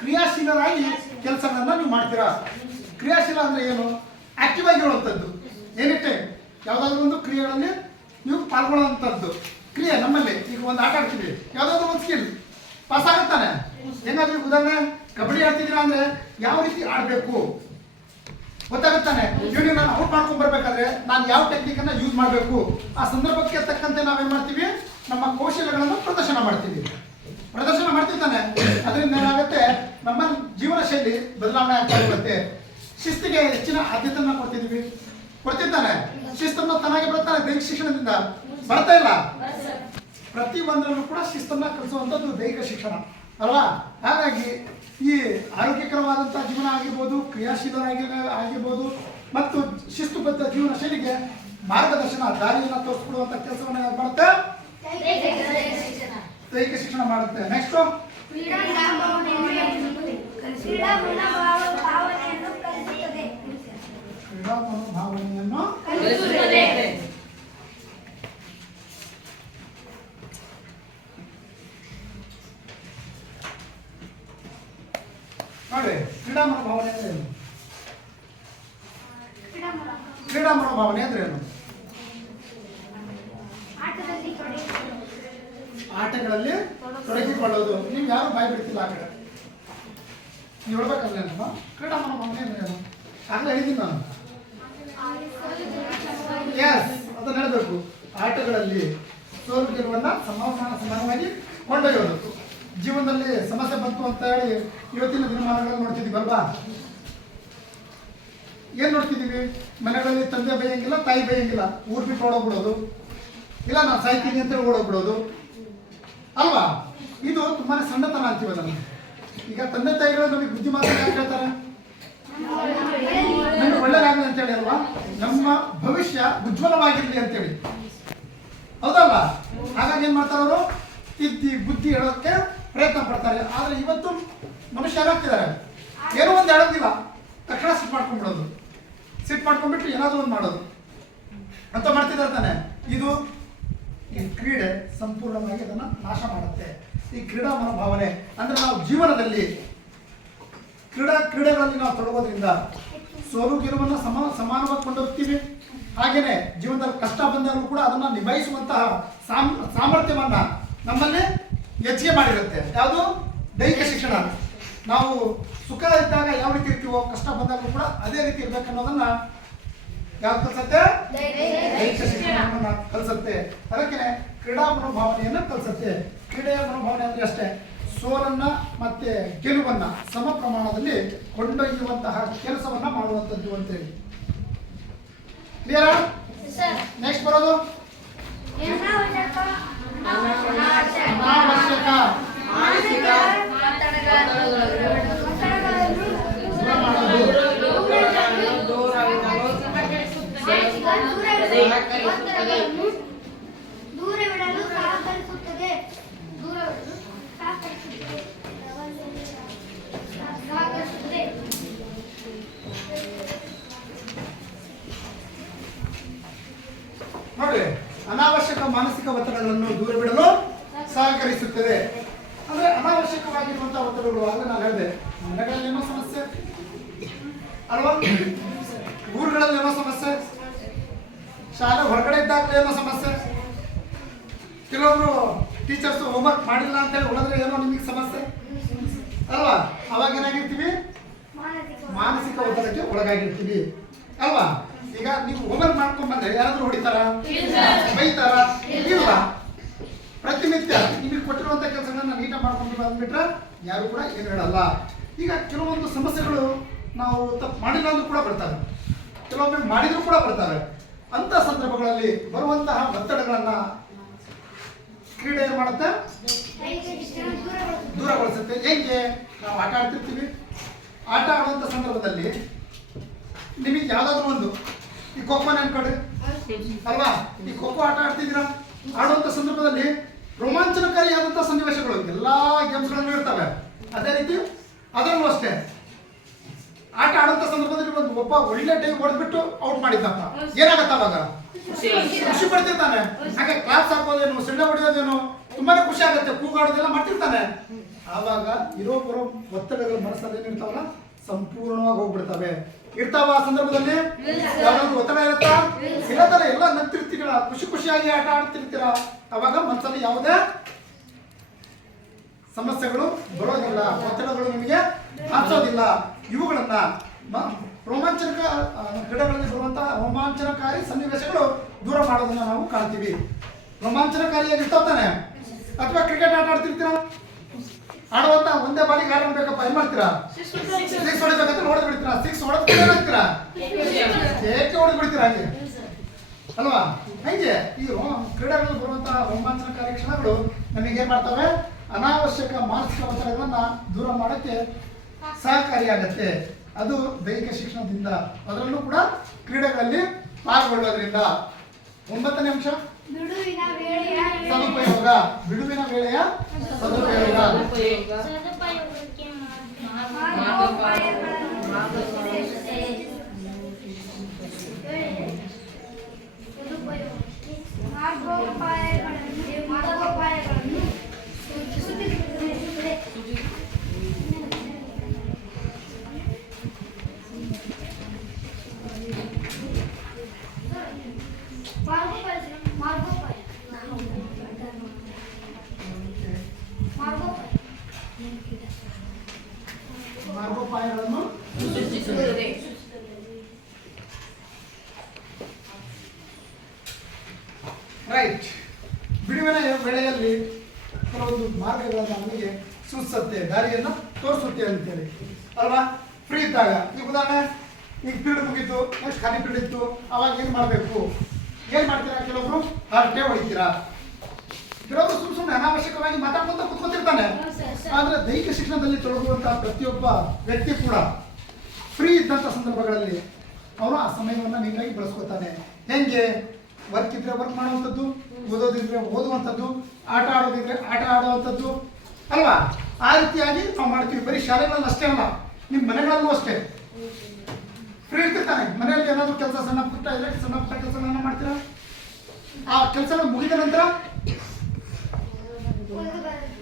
ಕ್ರಿಯಾಶೀಲರಾಗಿ ಕೆಲಸಗಳನ್ನ ನೀವು ಮಾಡ್ತೀರಾ. ಕ್ರಿಯಾಶೀಲ ಅಂದ್ರೆ ಏನು, ಆಕ್ಟಿವ್ ಆಗಿರುವಂಥದ್ದು. ಏನಿಟ್ಟೆ ಯಾವುದಾದ್ರೂ ಒಂದು ಕ್ರಿಯೆಗಳಲ್ಲಿ ನೀವು ಪಾಲ್ಗೊಳ್ಳುವಂಥದ್ದು ಕ್ರಿಯೆ. ನಮ್ಮಲ್ಲಿ ಈಗ ಒಂದು ಆಟ ಆಡ್ತೀವಿ, ಯಾವುದಾದ್ರೂ ಒಂದು ಸ್ಕಿಲ್ ಪಾಸ್ ಆಗುತ್ತಾನೆ. ಹೆಂಗಾದ್ರೂ ಉದಾಹರಣೆ ಕಬಡ್ಡಿ ಆಡ್ತಿದ್ದೀರಾ ಅಂದ್ರೆ ಯಾವ ರೀತಿ ಆಡಬೇಕು ಗೊತ್ತಾಗುತ್ತಾನೆ. ಇವನಿಗೆ ನಾನು ಔಟ್ ಮಾಡ್ಕೊಂಡ್ ಬರ್ಬೇಕಾದ್ರೆ ನಾನು ಯಾವ ಟೆಕ್ನಿಕ್ ಅನ್ನ ಯೂಸ್ ಮಾಡಬೇಕು, ಆ ಸಂದರ್ಭಕ್ಕೆ ತಕ್ಕಂತೆ ನಾವೇನ್ ಮಾಡ್ತೀವಿ, ನಮ್ಮ ಕೌಶಲ್ಯಗಳನ್ನು ಪ್ರದರ್ಶನ ಮಾಡ್ತೀವಿ ತಾನೆ. ಅದರಿಂದ ಏನಾಗುತ್ತೆ, ನಮ್ಮ ಜೀವನ ಶೈಲಿ ಬದಲಾವಣೆ ಆಗ್ತಾ ಇರುತ್ತೆ. ಶಿಸ್ತಿಗೆ ಹೆಚ್ಚಿನ ಆದ್ಯತೆಯನ್ನ ಕೊಡ್ತಿದ್ದಾನೆ. ಶಿಸ್ತನ್ನು ತನ್ನಾಗಿ ಬರ್ತಾನೆ. ದೈಹಿಕ ಶಿಕ್ಷಣದಿಂದ ಬರ್ತಾ ಇಲ್ಲ. ಪ್ರತಿ ಒಂದರಲ್ಲೂ ಕೂಡ ಶಿಸ್ತನ್ನ ಕಲಿಸುವಂಥದ್ದು ದೈಹಿಕ ಶಿಕ್ಷಣ ಅಲ್ವಾ. ಹಾಗಾಗಿ ಈ ಆರೋಗ್ಯಕರವಾದಂತಹ ಜೀವನ ಆಗಿರ್ಬೋದು, ಆಗಿರ್ಬೋದು ಮತ್ತು ಶಿಸ್ತುಬದ್ಧ ಜೀವನ ಶೈಲಿಗೆ ಮಾರ್ಗದರ್ಶನ, ದಾರಿಯನ್ನು ತೋರಿಸ್ಕೊಡುವಂತ ಕೆಲಸವನ್ನು ಮಾಡುತ್ತೆ ದೈಹಿಕ ಶಿಕ್ಷಣ ಮಾಡುತ್ತೆ. ನೆಕ್ಸ್ಟ್ ಕ್ರೀಡಾ ಮನೋಭಾವನೆಯನ್ನು ನೋಡಿ. ಕ್ರೀಡಾ ಮನೋಭಾವನೆ ಅಂದ್ರೆ ಏನು? ಕ್ರೀಡಾ ಮನೋಭಾವನೆ ಅಂದ್ರೆ ಏನು? ಆಟಗಳಲ್ಲಿ ತೊಡಗಿಕೊಳ್ಳೋದು. ನೀವು ಯಾರು ಬಾಯಿ ಬಿಡ್ತಿಲ್ಲ ಆ ಕಡೆ, ನೀವು ಹೇಳ್ಬೇಕಲ್ಲ. ನಮ್ಮ ಕ್ರೀಡಾ ಮನೋಭಾವನೆ ಅಂದ್ರೆ ಏನು ಆಗಲೇ ಹೇಳಿದ್ದೀನಿ ನಾನು. ಎಸ್, ಅದನ್ನ ಹೇಳಬೇಕು. ಆಟಗಳಲ್ಲಿ ಸೋಲು ಗೆಲುವನ್ನ ಸಮಾನವಾಗಿ ಕೊಂಡೊಯ್ಯೋದು. ಜೀವನದಲ್ಲಿ ಸಮಸ್ಯೆ ಬಂತು ಅಂತ ಹೇಳಿ ಇವತ್ತಿನ ದಿನಮಾನಗಳಲ್ಲಿ ನೋಡ್ತಿದ್ದೀವಿ ಅಲ್ವಾ. ಏನ್ ನೋಡ್ತಿದ್ದೀವಿ, ಮನೆಗಳಲ್ಲಿ ತಂದೆ ಬೈಯಂಗಿಲ್ಲ, ತಾಯಿ ಬೈಯಂಗಿಲ್ಲ, ಊರ್ ಬಿಟ್ಟು ಓಡೋಗ್ಬಿಡೋದು, ಇಲ್ಲ ನಾನು ಸಾಯ್ತೀನಿ ಅಂತ ಓಡೋಗ್ಬಿಡೋದು ಅಲ್ವಾ. ಇದು ತುಂಬಾನೇ ಸಣ್ಣತನ ಅಂತೀವ ನಮಗೆ. ಈಗ ತಂದೆ ತಾಯಿಗಳು ನಮಗೆ ಬುದ್ಧಿ ಮಾತು ಹೇಳ್ತಾರೆ, ನಮ್ಗೆ ಒಳ್ಳೆದಾಗಲಿ ಅಂತೇಳಿ ಅಲ್ವಾ, ನಮ್ಮ ಭವಿಷ್ಯ ಉಜ್ವಲವಾಗಿರ್ಲಿ ಅಂತೇಳಿ, ಹೌದಲ್ಲ. ಹಾಗಾಗಿ ಏನ್ ಮಾಡ್ತಾರೆ ಅವರು, ತಿದ್ದಿ ಬುದ್ಧಿ ಹೇಳೋಕ್ಕೆ ಪ್ರಯತ್ನ ಪಡ್ತಾರೆ. ಆದ್ರೆ ಇವತ್ತು ಮನುಷ್ಯ ಏನಾಗ್ತಿದ್ದಾರೆ, ಏನೋ ಒಂದು ಹೇಳೋದಿಲ್ಲ, ತಕ್ಷಣ ಸಿಟ್ ಮಾಡ್ಕೊಂಡ್ಬಿಡೋದು, ಸಿಟ್ ಮಾಡ್ಕೊಂಡ್ಬಿಟ್ಟು ಏನಾದರೂ ಒಂದು ಮಾಡೋದು ಅಂತ ಮಾಡ್ತಿದ್ದಾರೆ ತಾನೆ. ಇದು ಈ ಕ್ರೀಡೆ ಸಂಪೂರ್ಣವಾಗಿ ಅದನ್ನು ನಾಶ ಮಾಡುತ್ತೆ. ಈ ಕ್ರೀಡಾ ಮನೋಭಾವನೆ ಅಂದ್ರೆ ನಾವು ಜೀವನದಲ್ಲಿ ಕ್ರೀಡೆಗಳಲ್ಲಿ ನಾವು ತೊಡಗೋದ್ರಿಂದ ಸೋಲು ಗೆಲುವನ್ನು ಸಮಾನವಾಗಿ ಕೊಂಡೋಗ್ತೀವಿ. ಹಾಗೇನೆ ಜೀವನದಲ್ಲಿ ಕಷ್ಟ ಬಂದಾಗಲೂ ಕೂಡ ಅದನ್ನ ನಿಭಾಯಿಸುವಂತಹ ಸಾಮರ್ಥ್ಯವನ್ನ ನಮ್ಮಲ್ಲಿ ಹೆಚ್ಚಿಗೆ ಮಾಡಿರುತ್ತೆ. ಯಾವುದು, ದೈಹಿಕ ಶಿಕ್ಷಣ. ನಾವು ಸುಖ ಇದ್ದಾಗ ಯಾವ ರೀತಿ ಇರ್ತೀವೋ, ಕಷ್ಟ ಬಂದಾಗಲೂ ಕೂಡ ಅದೇ ರೀತಿ ಇರ್ಬೇಕನ್ನೋದನ್ನ ಯಾವ್ದು ಕಲಿಸುತ್ತೆ, ದೈಹಿಕ ಶಿಕ್ಷಣ ಕಲಿಸುತ್ತೆ. ಅದಕ್ಕೆ ಕ್ರೀಡಾ ಮನೋಭಾವನೆಯನ್ನು ಕಲಿಸುತ್ತೆ. ಕ್ರೀಡೆಯ ಮನೋಭಾವನೆ ಅಂದರೆ ಅಷ್ಟೇ, ಸೋಲನ್ನ ಮತ್ತೆ ಗೆಲುವನ್ನ ಸಮ ಪ್ರಮಾಣದಲ್ಲಿ ಕೊಂಡೊಯ್ಯುವಂತಹ ಕೆಲಸವನ್ನ ಮಾಡುವಂಥದ್ದು ಅಂತೇಳಿ. ಕ್ಲಿಯರಾ? ನೆಕ್ಸ್ಟ್ ಬರೋದು ಅನಾವಶ್ಯಕ ಅನಾವಶ್ಯಕ ಮಾನಸಿಕ ದೂರ ಮಾಡೋದು. ದೂರವಿಡಲು ಸಹಕರಿಸುತ್ತದೆ. ನೋಡಿ, ಅನಾವಶ್ಯಕ ಮಾನಸಿಕ ಒತ್ತಡಗಳನ್ನು ದೂರವಿಡಲು ಸಹಕರಿಸುತ್ತದೆ. ಅಂದ್ರೆ ಅನಾವಶ್ಯಕವಾಗಿರುವಂತಹ ಒತ್ತಡಗಳು, ಆಗ ನಾನು ಹೇಳಿದೆ, ಮನೆಗಳಲ್ಲಿ ಏನೋ ಸಮಸ್ಯೆ ಅಲ್ವಾ, ಊರುಗಳಲ್ಲಿ ಏನೋ ಸಮಸ್ಯೆ, ಶಾಲೆ ಹೊರಗಡೆ ಇದ್ದಾಗಲೇ ಏನೋ ಸಮಸ್ಯೆ, ಕೆಲವೊಬ್ರು ಟೀಚರ್ಸ್ ಹೋಮ್ವರ್ಕ್ ಮಾಡಿಲ್ಲ ಅಂತೇಳಿ ಹೊಡೆದ್ರೆ ಏನೋ ನಿಮಗೆ ಸಮಸ್ಯೆ ಅಲ್ವಾ. ಅವಾಗ ಏನಾಗಿರ್ತೀವಿ, ಮಾನಸಿಕ ಒತ್ತಡಕ್ಕೆ ಒಳಗಾಗಿರ್ತೀವಿ ಅಲ್ವಾ. ಈಗ ನೀವು ಹೋಮ್ವರ್ಕ್ ಮಾಡ್ಕೊಂಡ್ ಬಂದ್ರೆ ಯಾರಾದ್ರೂ ಹೊಡಿತಾರ, ಬೈತಾರ? ಇಲ್ಲ. ಪ್ರತಿನಿತ್ಯ ನಿಮಗೆ ಕೊಟ್ಟಿರುವಂತ ಕೆಲಸಗಳನ್ನ ನೀಟಾಗಿ ಮಾಡ್ಕೊಂಡು ಬಂದ್ಬಿಟ್ರೆ ಯಾರು ಕೂಡ ಏನು ಹೇಳಲ್ಲ. ಈಗ ಕೆಲವೊಂದು ಸಮಸ್ಯೆಗಳು ನಾವು ತಪ್ಪು ಮಾಡಿಲ್ಲ ಅಂದ್ರೂ ಕೂಡ ಬರ್ತಾರೆ, ಕೆಲವೊಮ್ಮೆ ಮಾಡಿದ್ರು ಕೂಡ ಬರ್ತಾರೆ. ಅಂತ ಸಂದರ್ಭಗಳಲ್ಲಿ ಬರುವಂತಹ ಒತ್ತಡಗಳನ್ನ ಕ್ರೀಡೆ ಏನು ಮಾಡುತ್ತೆ, ದೂರಗೊಳಿಸುತ್ತೆ. ಹೇಗೆ? ನಾವು ಆಟ ಆಡ್ತಿರ್ತೀವಿ, ಆಟ ಆಡುವಂತ ಸಂದರ್ಭದಲ್ಲಿ ನಿಮಗೆ ಯಾವ್ದಾದ್ರು ಒಂದು, ಈ ಖೋಖೋನ ಅನ್ಕೊಡ್ರಿ ಅಲ್ವಾ, ಈ ಖೋಖೋ ಆಟ ಆಡ್ತಿದ್ದೀರಾ, ಆಡುವಂತ ಸಂದರ್ಭದಲ್ಲಿ ರೋಮಾಂಚನಕಾರಿಯಾದಂತಹ ಸನ್ನಿವೇಶಗಳು ಎಲ್ಲಾ ಗೇಮ್ಸ್ಗಳನ್ನು ಇರ್ತವೆ. ಅದೇ ರೀತಿ ಅದರಲ್ಲೂ ಅಷ್ಟೇ, ಆಟ ಆಡುವಂತ ಸಂದರ್ಭದಲ್ಲಿ ಒಂದು ಒಬ್ಬ ಒಳ್ಳೆ ಟೈಮ್ ಹೊಡೆದ್ಬಿಟ್ಟು ಔಟ್ ಮಾಡಿದ್ದಪ್ಪ, ಏನಾಗತ್ತ ಅವಾಗ? ಖುಷಿ ಪಡ್ತಿರ್ತಾನೆ. ಹಾಗೆ ಕ್ಲಾಸ್ ಹಾಕೋದೇನು, ಸೆಳ್ಳೆ ಹೊಡೆಯೋದೇನು, ತುಂಬಾನೇ ಖುಷಿ ಆಗುತ್ತೆ, ಕೂಗಾಡೋದೆಲ್ಲ ಮಾಡ್ತಿರ್ತಾನೆ. ಆವಾಗ ಇರೋ ಬರೋ ಒತ್ತಡಗಳು ಮನಸ್ಸಲ್ಲಿ ಏನಿರ್ತಾವಲ್ಲ ಸಂಪೂರ್ಣವಾಗಿ ಹೋಗ್ಬಿಡ್ತವೆ. ಇರ್ತಾವ ಆ ಸಂದರ್ಭದಲ್ಲಿ? ಯಾವ್ದಾದ್ರು ಒತ್ತಡ ಇರುತ್ತಾ? ಇಲ್ಲದಲ್ಲ, ಎಲ್ಲ ನಗ್ತಿರ್ತೀರ, ಖುಷಿ ಖುಷಿಯಾಗಿ ಆಟ ಆಡ್ತಿರ್ತೀರ. ಅವಾಗ ಮನಸ್ಸಲ್ಲಿ ಯಾವುದೇ ಸಮಸ್ಯೆಗಳು ಬರೋದಿಲ್ಲ, ಒತ್ತಡಗಳು ನಿಮಗೆ ಹಾಸೋದಿಲ್ಲ. ಇವುಗಳನ್ನ ರೋಮಾಂಚನಕ ಕ್ರೀಡೆಗಳಲ್ಲಿ ಬರುವಂತಹ ರೋಮಾಂಚನಕಾರಿ ಸನ್ನಿವೇಶಗಳು ದೂರ ಮಾಡೋದನ್ನ ನಾವು ಕಾಣ್ತೀವಿ. ರೋಮಾಂಚನಕಾರಿಯಾಗಿ ಇರ್ತಾನೆ. ಅಥವಾ ಕ್ರಿಕೆಟ್ ಆಟ ಆಡ್ತಿರ್ತೀರಾ, ಆಡುವಂತ ಒಂದೇ ಬಾಲಿಗೆ ಆಡ ಬೇಕಪ್ಪ, ಏನ್ ಮಾಡ್ತೀರಾ? 6 ಹೊಡಿಬೇಕಂತ ಹೊಡೆದ್ ಬಿಡ್ತೀರಾ. 6 ಹೊಡೆದ್ ಏನಾಗ್ತೀರಾ? ಏಕೆ ಹೊಡೆದ್ ಬಿಡ್ತೀರಾ ಹಾಗೆ ಅಲ್ವಾ. ಹಂಗೆ ಈ ಕ್ರೀಡೆಗಳಲ್ಲಿ ಬರುವಂತಹ ರೋಮಾಂಚನಕಾರಿ ಕ್ಷಣಗಳು ನಮಗೆ ಏನ್ ಮಾಡ್ತವೆ, ಅನಾವಶ್ಯಕ ಮಾನಸಿಕ ಒತ್ತಡಗಳನ್ನ ದೂರ ಮಾಡಕ್ಕೆ ಸಹಕಾರಿಯಾಗತ್ತೆ. ಅದು ದೈಹಿಕ ಶಿಕ್ಷಣದಿಂದ, ಅದರಲ್ಲೂ ಕೂಡ ಕ್ರೀಡೆಗಳಲ್ಲಿ ಪಾಲ್ಗೊಳ್ಳುವುದರಿಂದ. 9ನೇ ಅಂಶ ಬಿಡುವಿನ ವೇಳೆಯ ಸದುಪಯೋಗ. ಬಿಡುವಿನ ವೇಳೆಯ ಸದುಪಯೋಗ. ಮಾರ್ಗೋಪಾಯಗಳನ್ನು ಸೂಚಿಸುತ್ತದೆ. ಮಾರ್ಗೋಪಾಯಗಳನ್ನು ರೈಟ್. ಬಿಡುವಿನ ವೇಳೆಯಲ್ಲಿ ಕೆಲವೊಂದು ಮಾರ್ಗಗಳನ್ನು ನಮಗೆ ಸೂಚಿಸುತ್ತೆ, ದಾರಿಯನ್ನು ತೋರಿಸುತ್ತೆ ಅಂತೇಳಿ ಅಲ್ವಾ. ಫ್ರೀ ಇದ್ದಾಗ ಈಗ ಉದಾಹರಣೆ, ಈಗ ಪೀರಿಯಡ್ ಮುಗೀತು, ನೆಕ್ಸ್ಟ್ ಖಾಲಿ ಪೀರಿಯಡ್ ಇತ್ತು, ಅವಾಗ ಏನು ಮಾಡಬೇಕು? ಏನು ಮಾಡ್ತೀರಾ? ಕೆಲವೊಬ್ರು ಹರಟೆ ಹೊಡಿತೀರಾ, ಕೆಲವೊಬ್ರು ಸುಮ್ಮನೆ ಅನಾವಶ್ಯಕವಾಗಿ ಮಾತಾಡ್ಕೊಂತ ಕುತ್ಕೊತಿರ್ತಾನೆ. ಆದ್ರೆ ದೈಹಿಕ ಶಿಕ್ಷಣದಲ್ಲಿ ತೊಡಗುವಂತಹ ಪ್ರತಿಯೊಬ್ಬ ವ್ಯಕ್ತಿ ಕೂಡ ಫ್ರೀ ಇದ್ದಂಥ ಸಂದರ್ಭಗಳಲ್ಲಿ ಅವನು ಆ ಸಮಯವನ್ನು ನೀಟಾಗಿ ಬಳಸ್ಕೊತಾನೆ. ಹೆಂಗೆ? ವರ್ಕ್ ಇದ್ರೆ ವರ್ಕ್ ಮಾಡುವಂಥದ್ದು, ಓದೋದಿದ್ರೆ ಓದುವಂಥದ್ದು, ಆಟ ಆಡೋದಿದ್ರೆ ಆಟ ಆಡುವಂಥದ್ದು ಅಲ್ವಾ. ಆ ರೀತಿಯಾಗಿ ನಾವು ಮಾಡ್ತೀವಿ. ಬರೀ ಶಾಲೆಗಳಲ್ಲಿ ಅಷ್ಟೇ ಅಲ್ಲ, ನಿಮ್ಮ ಮನೆಗಳಲ್ಲೂ ಅಷ್ಟೇ ಫ್ರೀ ಇರ್ತಿರ್ತಾನೆ. ಮನೆಯಲ್ಲಿ ಏನಾದರೂ ಕೆಲಸ ಸಣ್ಣ ಪುಟ್ಟ ಇದ್ರೆ ಸಣ್ಣ ಪುಟ್ಟ ಕೆಲಸಗಳನ್ನ ಮಾಡ್ತೀರಾ. ಆ ಕೆಲಸಗಳು ಮುಗಿದ ನಂತರ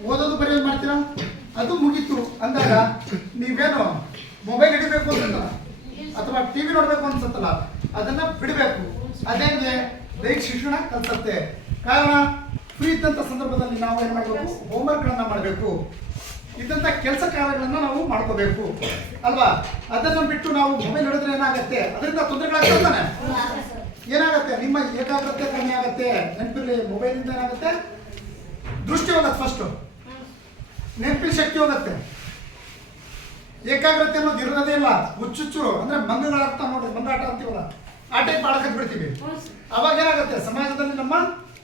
ಓದೋದು ಬರೆಯೋದು ಮಾಡ್ತೀರಾ. ಅದು ಮುಗೀತು ಅಂದಾಗ ನೀವೇನು ಮೊಬೈಲ್ ಹಿಡಿಬೇಕು ಅನ್ಸುತ್ತಲ್ಲ, ಅಥವಾ ಟಿವಿ ನೋಡ್ಬೇಕು ಅನ್ಸುತ್ತಲ್ಲ, ಅದನ್ನ ಬಿಡಬೇಕು. ಅದೇಂಗೆ ದೈಹಿಕ ಶಿಕ್ಷಣ ಕಲಿಸುತ್ತೆ. ಕಾರಣ, ಫ್ರೀ ಇದ್ದಂಥ ಸಂದರ್ಭದಲ್ಲಿ ನಾವು ಏನು ಮಾಡಬೇಕು? ಹೋಮ್ವರ್ಕ್ಗಳನ್ನ ಮಾಡಬೇಕು, ಇದ್ದಂಥ ಕೆಲಸ ಕಾರ್ಯಗಳನ್ನ ನಾವು ಮಾಡ್ಕೋಬೇಕು ಅಲ್ವಾ. ಅದನ್ನು ಬಿಟ್ಟು ನಾವು ಮೊಬೈಲ್ ಹಿಡಿದ್ರೆ ಏನಾಗುತ್ತೆ? ಅದರಿಂದ ತೊಂದರೆಗಳಾಗ್ತಾನೆ ಏನಾಗುತ್ತೆ, ನಿಮ್ಮ ಏಕಾಗ್ರತೆ ಕಮ್ಮಿ ಆಗುತ್ತೆ. ನೆನಪಿರಲಿ, ಮೊಬೈಲಿಂದ ಏನಾಗುತ್ತೆ, ದೃಷ್ಟಿ ಹೋಗುತ್ತೆ ಫಸ್ಟು, ನೆನಪಿನ ಶಕ್ತಿ ಹೋಗುತ್ತೆ, ಏಕಾಗ್ರತೆ ಅನ್ನೋದು ಇರೋದೇ ಇಲ್ಲ. ಹುಚ್ಚುಚ್ಚು ಅಂದ್ರೆ ಮಂಗಗಳಾಗ್ತಾ ನೋಡ್ರಿ, ಮಂಗಾಟ ಅಂತೀವಲ್ಲ, ಆ ಟೈಪ್ ಆಡಕತ್ ಬಿಡ್ತೀವಿ. ಅವಾಗ ಏನಾಗುತ್ತೆ, ಸಮಾಜದಲ್ಲಿ ನಮ್ಮ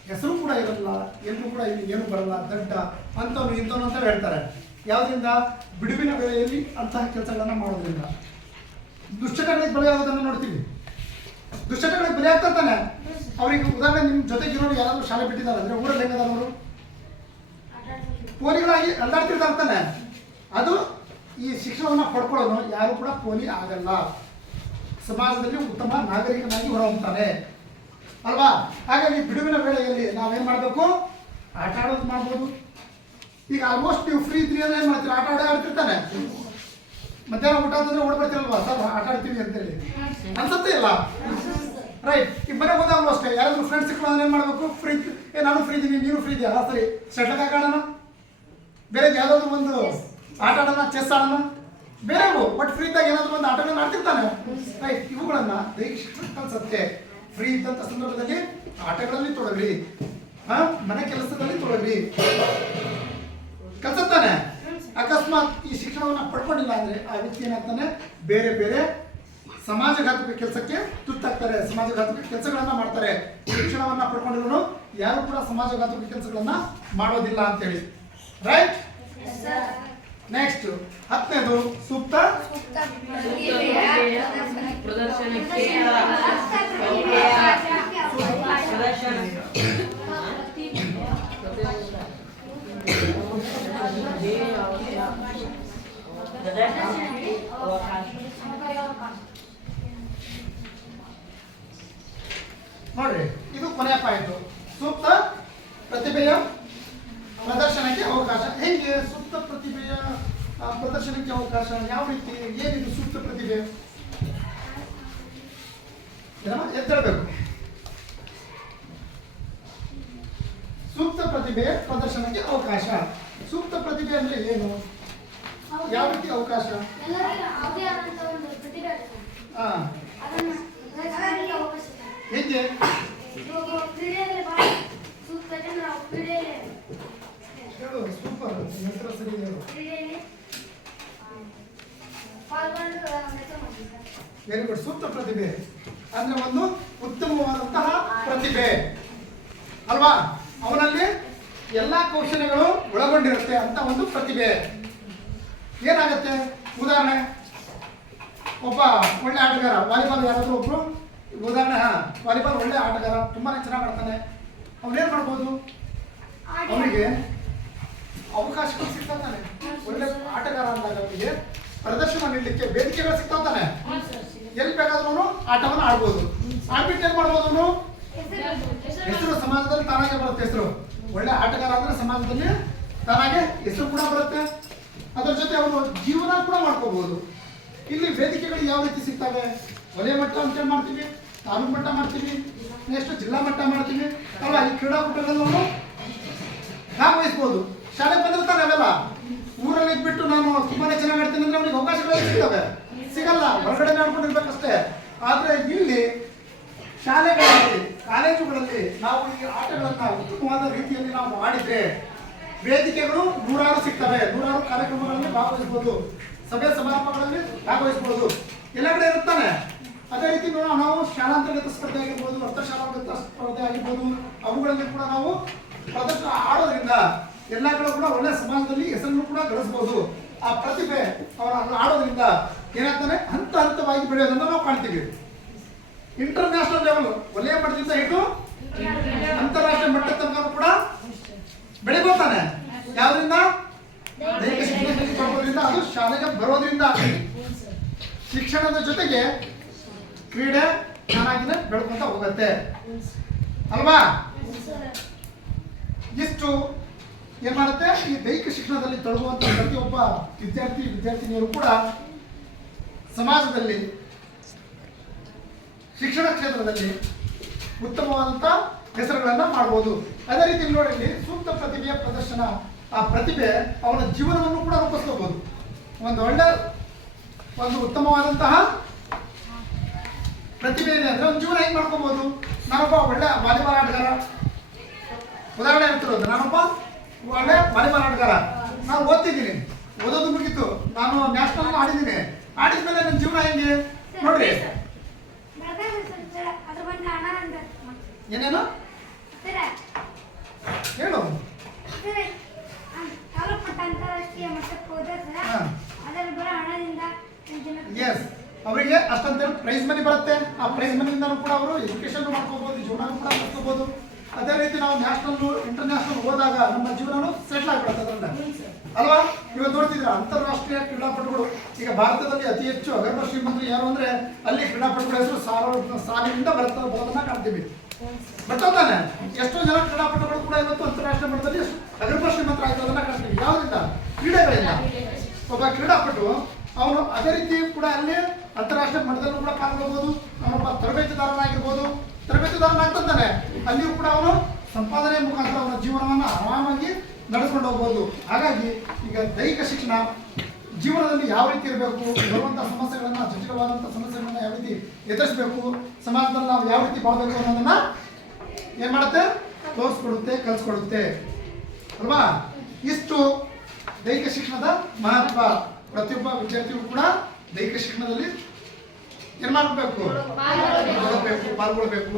ಹೆಸರು ಕೂಡ ಇರಲ್ಲ, ಎಲ್ಲರೂ ಕೂಡ ಇಲ್ಲಿ ಏನು ಬರಲ್ಲ, ದಡ್ಡ ಅಂಥವ್ನು ಇಂಥವ್ನು ಅಂತ ಹೇಳ್ತಾರೆ. ಯಾವುದರಿಂದ? ಬಿಡುವಿನ ವೇಳೆಯಲ್ಲಿ ಅಂತಹ ಕೆಲಸಗಳನ್ನು ಮಾಡೋದ್ರಿಂದ. ದುಶ್ಚಟಗಳಿಗೆ ಬಲಿಯಾಗೋದನ್ನು ನೋಡ್ತೀವಿ. ದುಶ್ಚಟಗಳಿಗೆ ಬಲಿ ಆಗ್ತಾ ತಾನೆ. ಅವ್ರಿಗೆ ಉದಾಹರಣೆ, ನಿಮ್ಮ ಜೊತೆಗಿರೋರು ಯಾರಾದರೂ ಶಾಲೆ ಬಿಟ್ಟಿದ್ದಾರೆ ಅಂದರೆ ಊರಲ್ಲಿ ಹೆಂಗದಾರ ಅವರು ಪೋಲಿಗಳಾಗಿ ಅಲ್ಲಾಡ್ತಿರ್ತಾರೆ ತಾನೆ. ಅದು ಈ ಶಿಕ್ಷಣವನ್ನು ಪಡ್ಕೊಳ್ಳೋನು ಯಾರು ಕೂಡ ಪೋಲಿ ಆಗಲ್ಲ, ಸಮಾಜದಲ್ಲಿ ಉತ್ತಮ ನಾಗರಿಕನಾಗಿ ಹೊರಹೊಮ್ತಾನೆ ಅಲ್ವಾ. ಹಾಗಾಗಿ ಬಿಡುವಿನ ವೇಳೆಯಲ್ಲಿ ನಾವೇನು ಮಾಡಬೇಕು, ಆಟ ಆಡೋದು ಮಾಡ್ಬೋದು. ಈಗ ಆಲ್ಮೋಸ್ಟ್ ನೀವು ಫ್ರೀ ಇದ್ರಿ ಅಂದ್ರೆ ಏನು ಮಾಡ್ತೀರಿ, ಆಟ ಆಡ್ತಿರ್ತಾನೆ. ಮಧ್ಯಾಹ್ನ ಊಟ ಅಂತಂದ್ರೆ ಓಡ್ಬರ್ತೀರಲ್ವಾ, ಸರ್ ಆಟ ಆಡ್ತೀವಿ ಅಂತೇಳಿ ಅನ್ಸತ್ತೆ ಇಲ್ಲ, ರೈಟ್. ಈಗ ಮನೆಗೆ ಹೋದಾಗಲೂ ಅಷ್ಟೇ, ಯಾರಾದ್ರೂ ಫ್ರೆಂಡ್ಸ್ ಸಿಕ್ಕಲು ಅಂದ್ರೆ ಏನು ಮಾಡಬೇಕು, ಫ್ರೀ, ನಾನು ಫ್ರೀ ಇದ್ದೀನಿ, ನೀನು ಫ್ರೀ ಇದೆಯಾ, ಸರಿ ಶಟ್ಲ್ ಕಾಕ್ ಆಡೋಣ, ಬೇರೆ ಯಾವುದಾದ್ರು ಒಂದು ಆಟ ಆಡೋಣ, ಚೆಸ್ ಆಡೋಣ, ಬೇರೆ ಬಟ್ ಫ್ರೀ ಇದ್ದಾಗ ಏನಾದರೂ ಒಂದು ಆಟಗಳನ್ನ ಆಡ್ತಿರ್ತಾನೆ, ರೈಟ್. ಇವುಗಳನ್ನ ದೈಹಿಕ ಶಿಕ್ಷಣ ಕಲಿಸುತ್ತೆ. ಫ್ರೀ ಇದ್ದಂಥ ಸಂದರ್ಭದಲ್ಲಿ ಆಟಗಳಲ್ಲಿ ತೊಡಗ್ರಿ, ಮನೆ ಕೆಲಸದಲ್ಲಿ ತೊಡಗ್ರಿ, ಕಲಿಸುತ್ತಾನೆ. ಅಕಸ್ಮಾತ್ ಈ ಶಿಕ್ಷಣವನ್ನು ಪಡ್ಕೊಂಡಿಲ್ಲ ಅಂದ್ರೆ ಆ ವ್ಯಕ್ತಿ ಏನಾಗ್ತಾನೆ, ಬೇರೆ ಬೇರೆ ಸಮಾಜಘಾತಕ ಕೆಲಸಕ್ಕೆ ತುತ್ತಾಗ್ತಾರೆ, ಸಮಾಜಘಾತಕ ಕೆಲಸಗಳನ್ನ ಮಾಡ್ತಾರೆ. ಶಿಕ್ಷಣವನ್ನ ಪಡ್ಕೊಂಡಿರೋನು ಯಾರು ಕೂಡ ಸಮಾಜಘಾತಕ ಕೆಲಸಗಳನ್ನ ಮಾಡೋದಿಲ್ಲ ಅಂತೇಳಿ, ರೈಟ್. ನೆಕ್ಸ್ಟ್ 10ನೇದು ಸೂಕ್ತ ಪ್ರದರ್ಶನಕ್ಕೆ ನೋಡ್ರಿ, ಇದು ಕೊನೆಯ ಪಾಯಿಂಟ್. ಸೂಕ್ತ ಪ್ರತಿಭೆಯ ಪ್ರದರ್ಶನಕ್ಕೆ ಅವಕಾಶ. ಹೇಗೆ ಸೂಕ್ತ ಪ್ರತಿಭೆಯ ಪ್ರದರ್ಶನಕ್ಕೆ ಅವಕಾಶ, ಯಾವ ರೀತಿ, ಏನಿದು ಸೂಕ್ತ ಪ್ರತಿಭೆ? ಎದ್ದೇಳಬೇಕು. ಸೂಕ್ತ ಪ್ರತಿಭೆ ಪ್ರದರ್ಶನಕ್ಕೆ ಅವಕಾಶ. ಸೂಕ್ತ ಪ್ರತಿಭೆ ಅಂದ್ರೆ ಏನು, ಯಾವ ರೀತಿ ಅವಕಾಶ? ಎಲ್ಲರಿಗೂ ಯಾವುದೇ ಆದಂತ ಒಂದು ಪ್ರತಿಭೆ ಇರುತ್ತೆ. ಅದನ್ನ ಪ್ರದರ್ಶನಕ್ಕೆ ಅವಕಾಶ ಇದೆ. ಹೇಗೆ? ಇವಾಗ ಕ್ರೀಡೆಯಲ್ಲಿ ಬಹಳ ಸೂಕ್ತ ಇದೆ. ನಾವು ಕ್ರೀಡೆಯಲ್ಲಿ ಹೇಳು, ಸೂಪರ್, ಹೆಸರು ಸರಿ ಹೇಳು. ಕ್ರೀಡೆಯಲ್ಲಿ ಪಾಲ್ಗೊಂಡು ಕೆಲಸ ಮಾಡ್ತೀವಿ ಸರ್. Very good. ಸೂಕ್ತ ಪ್ರತಿಭೆ ಅಂದ್ರೆ ಒಂದು ಉತ್ತಮವಾದಂತಹ ಪ್ರತಿಭೆ ಅಲ್ವಾ, ಅವನಲ್ಲಿ ಎಲ್ಲಾ ಕೌಶಲ್ಯಗಳು ಒಳಗೊಂಡಿರುತ್ತೆ ಅಂತ ಒಂದು ಪ್ರತಿಭೆ. ಏನಾಗುತ್ತೆ, ಉದಾಹರಣೆ, ಒಬ್ಬ ಒಳ್ಳೆ ಆಟಗಾರ, ವಾಲಿಬಾಲ್ ಯಾರಾದ್ರೂ ಒಬ್ರು ಉದಾಹರಣೆ, ವಾಲಿಬಾಲ್ ಒಳ್ಳೆ ಆಟಗಾರ, ತುಂಬಾನೇ ಚೆನ್ನಾಗಿ ಆಡ್ತಾನೆ. ಅವನೇನ್ ಮಾಡ್ಬೋದು, ಅವನಿಗೆ ಅವಕಾಶಗಳು ಸಿಗ್ತಾನೆ. ಒಳ್ಳೆ ಆಟಗಾರ ಅಂದಾಗ ಅವನಿಗೆ ಪ್ರದರ್ಶನ ನೀಡಲಿಕ್ಕೆ ವೇದಿಕೆಗಳು ಸಿಗ್ತಾನೆ. ಎಲ್ಲಿ ಬೇಕಾದ್ರೂ ಅವನು ಆಟವನ್ನು ಆಡ್ಬೋದು. ಆಡ್ಬಿಟ್ಟು ಏನ್ ಮಾಡ್ಬೋದು, ಅವನು ಹೆಸರು ಸಮಾಜದಲ್ಲಿ ತಾನಾಗೆ ಬರುತ್ತೆ. ಹೆಸರು ಒಳ್ಳೆ ಆಟಗಾರ ಅಂದ್ರೆ ಸಮಾಜದಲ್ಲಿ ತಾನಾಗೆ ಹೆಸರು ಕೂಡ ಬರುತ್ತೆ. ಅದರ ಜೊತೆ ಅವನು ಜೀವನ ಕೂಡ ಮಾಡ್ಕೋಬಹುದು. ಇಲ್ಲಿ ವೇದಿಕೆಗಳು ಯಾವ ರೀತಿ ಸಿಗ್ತವೆ, ವಲಯ ಮಟ್ಟ ಅಂತ ಮಾಡ್ತೀವಿ, ತಾಲೂಕು ಮಟ್ಟ ಮಾಡ್ತೀವಿ, ನೆಕ್ಸ್ಟ್ ಜಿಲ್ಲಾ ಮಟ್ಟ ಮಾಡ್ತೀವಿ ಅಲ್ವಾ. ಈ ಕ್ರೀಡಾಕೂಟಗಳಲ್ಲಿ ಅವನು ಭಾಗವಹಿಸ್ಬೋದು. ಶಾಲೆ ಬಂದಿರ್ತಾನೆ, ಅವೆಲ್ಲ ಊರಲ್ಲಿ ಇದ್ಬಿಟ್ಟು ನಾನು ತುಂಬಾನೇ ಚೆನ್ನಾಗಿ ಆಡ್ತೀನಿ ಅಂದ್ರೆ ಅವನಿಗೆ ಅವಕಾಶಗಳು ಸಿಗ್ತವೆ, ಸಿಗಲ್ಲ, ಹೊರಗಡೆ ಆಡ್ಕೊಂಡಿರ್ಬೇಕಷ್ಟೇ. ಆದ್ರೆ ಇಲ್ಲಿ ಶಾಲೆಗಳಲ್ಲಿ, ಕಾಲೇಜುಗಳಲ್ಲಿ ನಾವು ಈ ಆಟಗಳನ್ನ ಉತ್ತಮವಾದ ರೀತಿಯಲ್ಲಿ ನಾವು ಆಡಿದ್ರೆ ವೇದಿಕೆಗಳು ನೂರಾರು ಸಿಗ್ತವೆ. ನೂರಾರು ಕಾರ್ಯಕ್ರಮಗಳಲ್ಲಿ ಭಾಗವಹಿಸಬಹುದು, ಸಭೆ ಸಮಾರಂಭಗಳಲ್ಲಿ ಭಾಗವಹಿಸಬಹುದು, ಎಲ್ಲ ಕಡೆ ಇರುತ್ತಾನೆ. ಅದೇ ರೀತಿ ನಾವು ಶಾಲಾಂತರ್ಗತ ಸ್ಪರ್ಧೆ ಆಗಿರ್ಬೋದು, ಅರ್ಥಶಾಲಾಂತರ್ಗತ ಸ್ಪರ್ಧೆ ಆಗಿರ್ಬೋದು, ಅವುಗಳಲ್ಲಿ ಕೂಡ ನಾವು ಪ್ರದರ್ಶನ ಆಡೋದ್ರಿಂದ ಎಲ್ಲ ಕಡೆ ಕೂಡ ಒಳ್ಳೆ ಸಮಾಜದಲ್ಲಿ ಹೆಸರನ್ನು ಕೂಡ ಗಳಿಸಬಹುದು. ಆ ಪ್ರತಿಭೆ ಅವರನ್ನು ಆಡೋದ್ರಿಂದ ಏನಾಗ್ತಾನೆ, ಹಂತ ಹಂತವಾಗಿ ಬೆಳೆಯೋದನ್ನ ನಾವು ಕಾಣ್ತೀವಿ. ಇಂಟರ್ನ್ಯಾಷನಲ್ ಲೆವೆಲ್, ವಲಯ ಮಟ್ಟದಿಂದ ಹಿಡಿದು ಅಂತಾರಾಷ್ಟ್ರೀಯ ಮಟ್ಟದ ತನಕ ಕೂಡ ಬೆಳಿಬೋತಾನೆ. ಯಾವ್ದ್ರಿಂದ? ದೈಹಿಕ ಶಿಕ್ಷಣದಲ್ಲಿ ಬರೋದ್ರಿಂದ, ಅದು ಶಾಲೆಗೆ ಬರೋದ್ರಿಂದ. ಶಿಕ್ಷಣದ ಜೊತೆಗೆ ಕ್ರೀಡೆ ಚೆನ್ನಾಗಿನೇ ಬೆಳ್ಕೊಂತ ಹೋಗುತ್ತೆ ಅಲ್ವಾ. ಇಷ್ಟು ಏನ್ ಮಾಡುತ್ತೆ, ಈ ದೈಹಿಕ ಶಿಕ್ಷಣದಲ್ಲಿ ತೊಡಗುವಂತ ಪ್ರತಿಯೊಬ್ಬ ವಿದ್ಯಾರ್ಥಿನಿಯರು ಕೂಡ ಸಮಾಜದಲ್ಲಿ, ಶಿಕ್ಷಣ ಕ್ಷೇತ್ರದಲ್ಲಿ ಉತ್ತಮವಾದಂತ ಹೆಸರುಗಳನ್ನ ಮಾಡಬಹುದು. ಅದೇ ರೀತಿ ನೋಡಿ, ಸೂಕ್ತ ಪ್ರತಿಭೆಯ ಪ್ರದರ್ಶನ, ಆ ಪ್ರತಿಭೆ ಅವನ ಜೀವನವನ್ನು ಕೂಡ ರೂಪಿಸ್ಕೋಬಹುದು. ಒಂದು ಒಳ್ಳೆ, ಒಂದು ಉತ್ತಮವಾದಂತಹ ಪ್ರತಿಭೆ ಇದೆ ಅಂದ್ರೆ ಒಂದು ಜೀವನ ಹೆಂಗ್ ಮಾಡ್ಕೋಬಹುದು. ನಾನೊಬ್ಬ ಒಳ್ಳೆ ವಾಲಿಬಾಲ್ ಆಟಗಾರ, ಉದಾಹರಣೆ ಹೇಳ್ತಿರೋದು, ನಾನೊಬ್ಬ ಒಳ್ಳೆ ವಾಲಿಬಾಲ್ ಆಟಗಾರ, ನಾನು ಓದ್ತಿದ್ದೀನಿ, ಓದೋದು ಮುಗೀತು, ನಾನು ನ್ಯಾಷನಲ್ ಆಡಿದ್ದೀನಿ, ಆಡಿದ್ಮೇಲೆ ನನ್ನ ಜೀವನ ಹೆಂಗೆ ನೋಡ್ರಿ. ಏನೇನು ಹೇಳು. ಎಸ್, ಅವರಿಗೆ ಅಷ್ಟಂತೇಳಿ ಪ್ರೈಸ್ ಮನಿ ಬರುತ್ತೆ. ಆ ಪ್ರೈಸ್ ಮನಿಯಿಂದನೂ ಕೂಡ ಅವರು ಎಜುಕೇಶನ್ ಮಾಡ್ಕೋಬಹುದು, ಜೀವನ ಕೂಡ ಮಾಡ್ಕೋಬಹುದು. ಅದೇ ರೀತಿ ನಾವು ನ್ಯಾಷನಲ್ ಇಂಟರ್ನ್ಯಾಷನಲ್ ಹೋದಾಗ ನಮ್ಮ ಜೀವನ ಸೆಟ್ಲ್ ಆಗಿಬಿಡುತ್ತೆ ಅದರಿಂದ ಅಲ್ವಾ. ಇವತ್ತು ನೋಡ್ತಿದ್ರೆ ಅಂತಾರಾಷ್ಟ್ರೀಯ ಕ್ರೀಡಾಪಟುಗಳು, ಈಗ ಭಾರತದಲ್ಲಿ ಅತಿ ಹೆಚ್ಚು ಅಗರ್ಭ ಶ್ರೀಮಂತರು ಯಾರು ಅಂದ್ರೆ ಅಲ್ಲಿ ಕ್ರೀಡಾಪಟುಗಳ ಹೆಸರು ಸಾಲಿನಿಂದ ಬರೋದನ್ನ ಕಾಣ್ತೀವಿ. ಬರ್ತಾನೆ ಎಷ್ಟೋ ಜನ ಕ್ರೀಡಾಪಟುಗಳು ಕೂಡ ಇವತ್ತು ಅಂತಾರಾಷ್ಟ್ರೀಯ ಮಟ್ಟದಲ್ಲಿ ಅಗರ್ಭ ಶ್ರೀಮಂತರಾಗಿರೋದನ್ನ ಕಾಣ್ತೀವಿ. ಯಾವುದರಿಂದ? ಕ್ರೀಡೆಗಳಿಂದ. ಒಬ್ಬ ಕ್ರೀಡಾಪಟು ಅವನು ಅದೇ ರೀತಿ ಕೂಡ ಅಲ್ಲಿ ಅಂತಾರಾಷ್ಟ್ರೀಯ ಮಟ್ಟದಲ್ಲೂ ಕೂಡ ಪಾಲ್ಗೊಳ್ಬಹುದು. ಅವನೊಬ್ಬ ತರಬೇತುದಾರನಾಗಿರ್ಬೋದು, ತರಬೇತುದಾರನಾಗ್ತಾನೆ ಅಲ್ಲಿಯೂ ಕೂಡ ಅವನು ಸಂಪಾದನೆ ಮುಖಾಂತರ ಅವನ ಜೀವನವನ್ನು ಆರಾಮಾಗಿ ನಡೆಸ್ಕೊಂಡು ಹೋಗ್ಬೋದು. ಹಾಗಾಗಿ ಈಗ ದೈಹಿಕ ಶಿಕ್ಷಣ ಜೀವನದಲ್ಲಿ ಯಾವ ರೀತಿ ಇರಬೇಕು, ಬರುವಂಥ ಸಮಸ್ಯೆಗಳನ್ನು, ಜಟಿಲವಾದಂಥ ಸಮಸ್ಯೆಗಳನ್ನ ಯಾವ ರೀತಿ ಎದುರಿಸಬೇಕು, ಸಮಾಜದಲ್ಲಿ ನಾವು ಯಾವ ರೀತಿ ಬಾಳ್ಬೇಕು ಅನ್ನೋದನ್ನ ಏನು ಮಾಡುತ್ತೆ, ತೋರಿಸ್ಕೊಡುತ್ತೆ, ಕಲಿಸ್ಕೊಡುತ್ತೆ ಅಲ್ವಾ. ಇಷ್ಟು ದೈಹಿಕ ಶಿಕ್ಷಣದ ಮಹತ್ವ. ಪ್ರತಿಯೊಬ್ಬ ವಿದ್ಯಾರ್ಥಿಯು ಕೂಡ ದೈಹಿಕ ಶಿಕ್ಷಣದಲ್ಲಿ ಏನು ಮಾಡಬೇಕು, ಪಾಲ್ಗೊಳ್ಬೇಕು,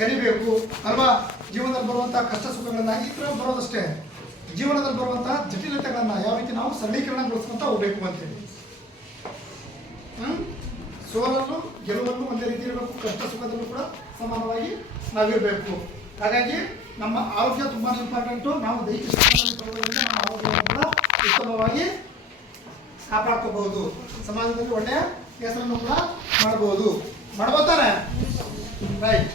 ಕಲಿಬೇಕು ಅಲ್ವಾ. ಜೀವನದಲ್ಲಿ ಬರುವಂತಹ ಕಷ್ಟ ಸುಖಗಳನ್ನ ಈ ಥರ ಬರೋದಷ್ಟೇ, ಜೀವನದಲ್ಲಿ ಬರುವಂತಹ ಜಟಿಲತೆಗಳನ್ನ ಯಾವ ರೀತಿ ನಾವು ಸರಳೀಕರಣಗೊಳಿಸ್ಕೊಂತ ಹೋಗ್ಬೇಕು ಅಂತೇಳಿ. ಸೋಲನ್ನು ಗೆಲುವನ್ನು ಒಂದೇ ರೀತಿ ಇರಬೇಕು, ಕಷ್ಟ ಸುಖದಲ್ಲೂ ಕೂಡ ಸಮಾನವಾಗಿ ನಾವಿರಬೇಕು. ಹಾಗಾಗಿ ನಮ್ಮ ಆರೋಗ್ಯ ತುಂಬಾ ಇಂಪಾರ್ಟೆಂಟು. ನಾವು ದೈಹಿಕ ಶಿಕ್ಷಣದಲ್ಲಿ ತಗೊಳ್ಳೋದ್ರಿಂದ ನಮ್ಮ ಆರೋಗ್ಯವನ್ನು ಕೂಡ ಉತ್ತಮವಾಗಿ ಕಾಪಾಡ್ಕೋಬಹುದು, ಸಮಾಜದಲ್ಲಿ ಒಳ್ಳೆಯ ಹೆಸರನ್ನು ಕೂಡ ಮಾಡಬಹುದು. ಮಾಡ್ಬೋತಾನೆ ರೈಟ್.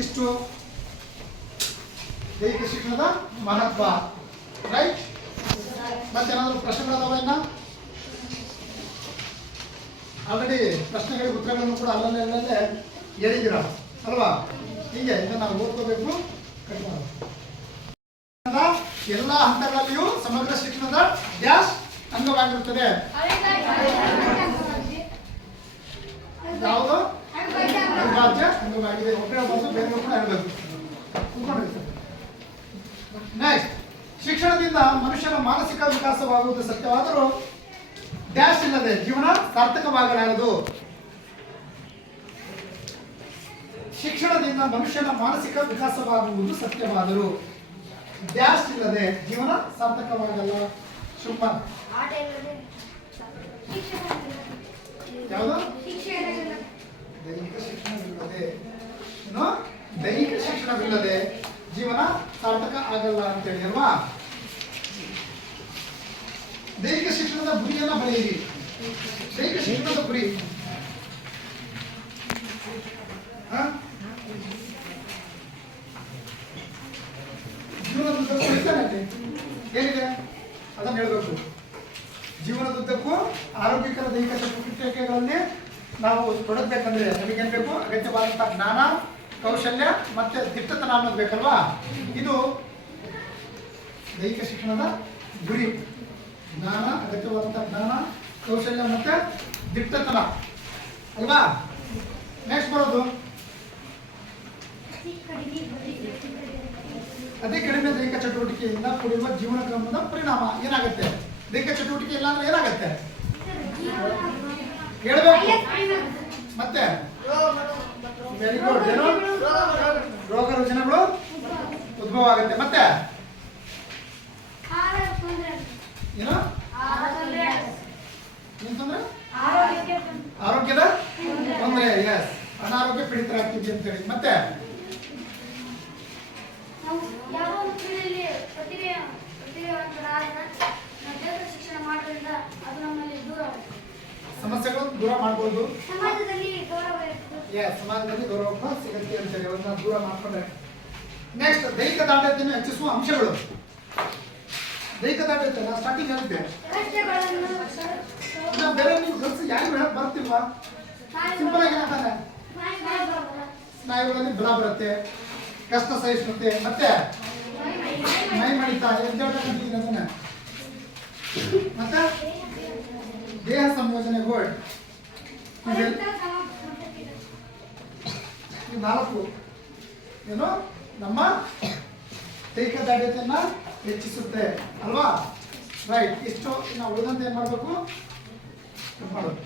ಇಷ್ಟು ದೈಹಿಕ ಶಿಕ್ಷಣದ ಮಹತ್ವ ರೈಟ್. ಮತ್ತೇನಾದರೂ ಪ್ರಶ್ನೆಗಳದಾವ? ಇನ್ನ ಆಲ್ರೆಡಿ ಪ್ರಶ್ನೆಗಳಿಗೆ ಉತ್ತರಗಳನ್ನು ಕೂಡ ಅಲ್ಲಲ್ಲೇ ಹೇಳಿದ್ದೀರ ಅಲ್ವಾ. ಹೀಗೆ ಇದನ್ನು ನಾವು ಓದ್ಕೋಬೇಕು. ಎಲ್ಲ ಹಂತಗಳಲ್ಲಿಯೂ ಸಮಗ್ರ ಶಿಕ್ಷಣದ ಡ್ಯಾಶ್ ಅಂಗವಾಗಿರುತ್ತದೆ. ಯಾವುದು ಅವಿಭಾಜ್ಯ ಅಂಗವಾಗಿದೆ. ಒಬ್ಬರೇ ಬೇರೆ ಕೂಡ ಹೇಳಬೇಕು. ನೆಕ್ಸ್ಟ್, ಶಿಕ್ಷಣದಿಂದ ಮನುಷ್ಯನ ಮಾನಸಿಕ ವಿಕಾಸವಾಗುವುದು ಸತ್ಯವಾದರೂ ಡ್ಯಾಶ್ ಇಲ್ಲದೆ ಜೀವನ ಸಾರ್ಥಕವಾಗಲಾರದು. ಶಿಕ್ಷಣದಿಂದ ಮನುಷ್ಯನ ಮಾನಸಿಕ ವಿಕಾಸವಾಗುವುದು ಸತ್ಯವಾದರೂ ಡ್ಯಾಶ್ ಇಲ್ಲದೆ ಜೀವನ ಸಾರ್ಥಕವಾಗಲ್ಲ. ಶಿವಕುಮಾರ್, ಯಾವುದು? ದೈಹಿಕ ಶಿಕ್ಷಣವಿಲ್ಲದೆ ಏನು? ದೈಹಿಕ ಶಿಕ್ಷಣವಿಲ್ಲದೆ ಜೀವನ ಸಾರ್ಥಕ ಆಗಲ್ಲ ಅಂತೇಳಿ ಅಲ್ವಾ. ದೈಹಿಕ ಶಿಕ್ಷಣದ ಗುರಿಯನ್ನ ಬರೆಯಿರಿ. ದೈಹಿಕ ಶಿಕ್ಷಣದ ಗುರಿ ಜೀವನದುದ್ದಕ್ಕೂ ಏನಿದೆ ಅದನ್ನು ಹೇಳಬೇಕು. ಜೀವನದುದ್ದಕ್ಕೂ ಆರೋಗ್ಯಕರ ದೈಹಿಕ ಚಟುವಟಿಕೆಗಳಲ್ಲಿ ನಾವು ತೊಡಗಬೇಕಂದ್ರೆ ನಮಗೇನು ಬೇಕು? ಅಗತ್ಯವಾದಂಥ ಜ್ಞಾನ, ಕೌಶಲ್ಯ ಮತ್ತೆ ದಿಟ್ಟತನ ಅನ್ನೋದು ಬೇಕಲ್ವಾ. ಇದು ದೈಹಿಕ ಶಿಕ್ಷಣದ ಗುರಿ. ಜ್ಞಾನ, ಅಗತ್ಯವಾದಂಥ ಜ್ಞಾನ, ಕೌಶಲ್ಯ ಮತ್ತೆ ದಿಟ್ಟತನ ಅಲ್ವಾ. ನೆಕ್ಸ್ಟ್ ಬರೋದು ಅದೇ ಕಡಿಮೆ ದೈಹಿಕ ಚಟುವಟಿಕೆಯಿಂದ ಕೂಡಿರುವ ಜೀವನ ಕ್ರಮದ ಪರಿಣಾಮ ಏನಾಗುತ್ತೆ? ದೈಹಿಕ ಚಟುವಟಿಕೆ ಇಲ್ಲ ಅಂದ್ರೆ ಏನಾಗುತ್ತೆ ಹೇಳ್ಬೇಕು. ಮತ್ತೆ ವೆರಿ ಗುಡ್. ಏನು? ರೋಗ ರುಜಿನಗಳು ಉದ್ಭವ ಆಗುತ್ತೆ. ಮತ್ತೆ ಏನು ತೊಂದ್ರೆ? ಆರೋಗ್ಯದ ತೊಂದರೆ. ಎಸ್, ಅನಾರೋಗ್ಯ ಪೀಡಿತರಾಗ್ತಿದ್ವಿ ಅಂತೇಳಿ. ಮತ್ತೆ ಸಮಸ್ಯೆಗಳು ದೂರ ಮಾಡ್ಬೋದು. ಸಮಾಜದಲ್ಲಿ ಗೌರವ ಸಿಗುತ್ತೆ ಅಂತೇಳಿ ಅವನ್ನ ದೂರ ಮಾಡ್ಕೊಂಡ್ರೆ. ನೆಕ್ಸ್ಟ್, ದೈಹಿಕ ದಾಢ್ಯತೆಯನ್ನು ಹೆಚ್ಚಿಸುವ ಅಂಶಗಳು. ದೈಹಿಕ ದಾಢ್ಯತೆ ನಾನು ಸ್ಟಾರ್ಟಿಂಗ್ ಹೇಳಿದ್ದೆ. ಬೇರೆ ನೀವು ಗರ್ಲ್ಸ್ ಯಾರಿಗೂ ಹೇಳಕ್ ಬರ್ತಿಲ್ವಾ? ಸಿಂಪಲ್ ಆಗಿ ಹೇಳ್ತಾನೆ. ಸ್ನಾಯುಗಳಲ್ಲಿ ಬಲ ಬರುತ್ತೆ, ಕಷ್ಟ ಸಹಿಷ್ಣುತೆ, ಮತ್ತೆ ಮೈ ಮಾಡಿತ ಅದನ್ನ, ಮತ್ತೆ ದೇಹ ಸಂಯೋಜನೆ ಗೋಲ್ಡ್. 4 ಏನು ನಮ್ಮ ದೈಹಿಕ ದಾಢ್ಯತೆಯನ್ನು ಹೆಚ್ಚಿಸುತ್ತೆ ಅಲ್ವಾ? ರೈಟ್. ಇಷ್ಟು ನಾವು ಉಳಿದಂತೆ ಏನು ಮಾಡಬೇಕು ಮಾಡೋದು